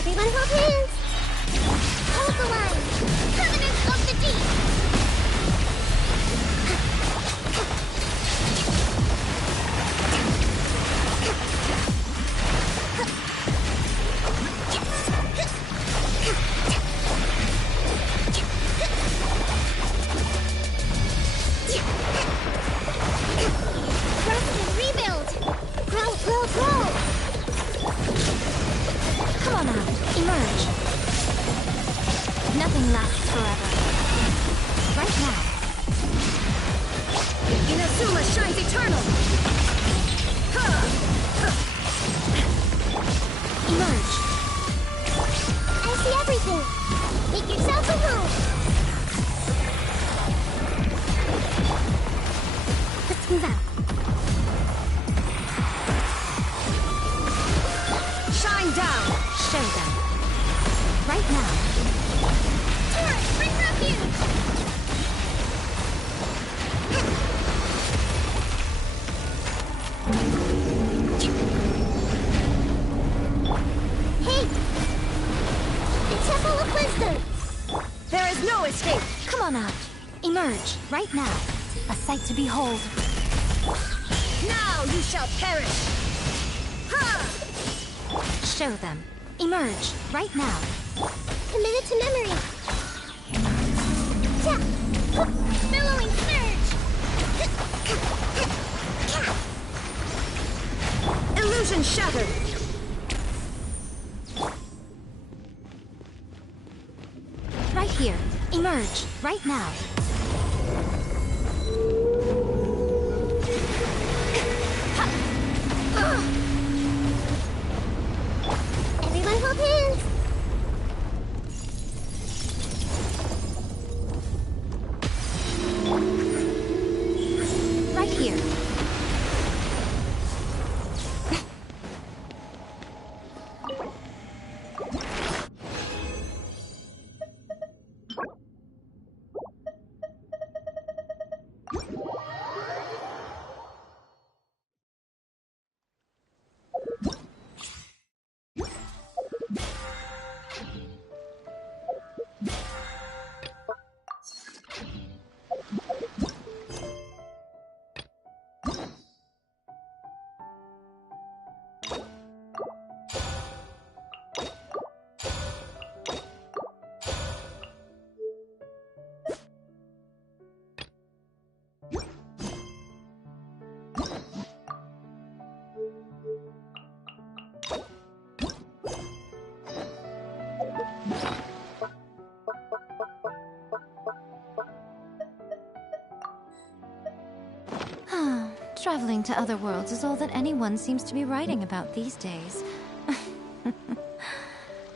Everyone hold hands! Hold the line! Covenant of the Deep! Trust and rebuild! Grow, grow, grow! Come on out. Emerge. Nothing lasts forever. Right now. Inazuma shines eternal! Emerge. I see everything! Make yourself at home! Let's move out. Shine down! Show them. Right now. Taurus, bring refuge! Hey! The Temple of Wisdom! There is no escape! Come on out. Emerge. Right now. A sight to behold. Now you shall perish! Ha! Show them. Emerge. Right now. Committed to memory! Yeah. Billowing surge! Illusion shattered! Right here. Emerge. Right now. Everyone hold hands! Right here. Traveling to other worlds is all that anyone seems to be writing about these days.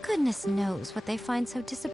Goodness knows what they find so disappointing.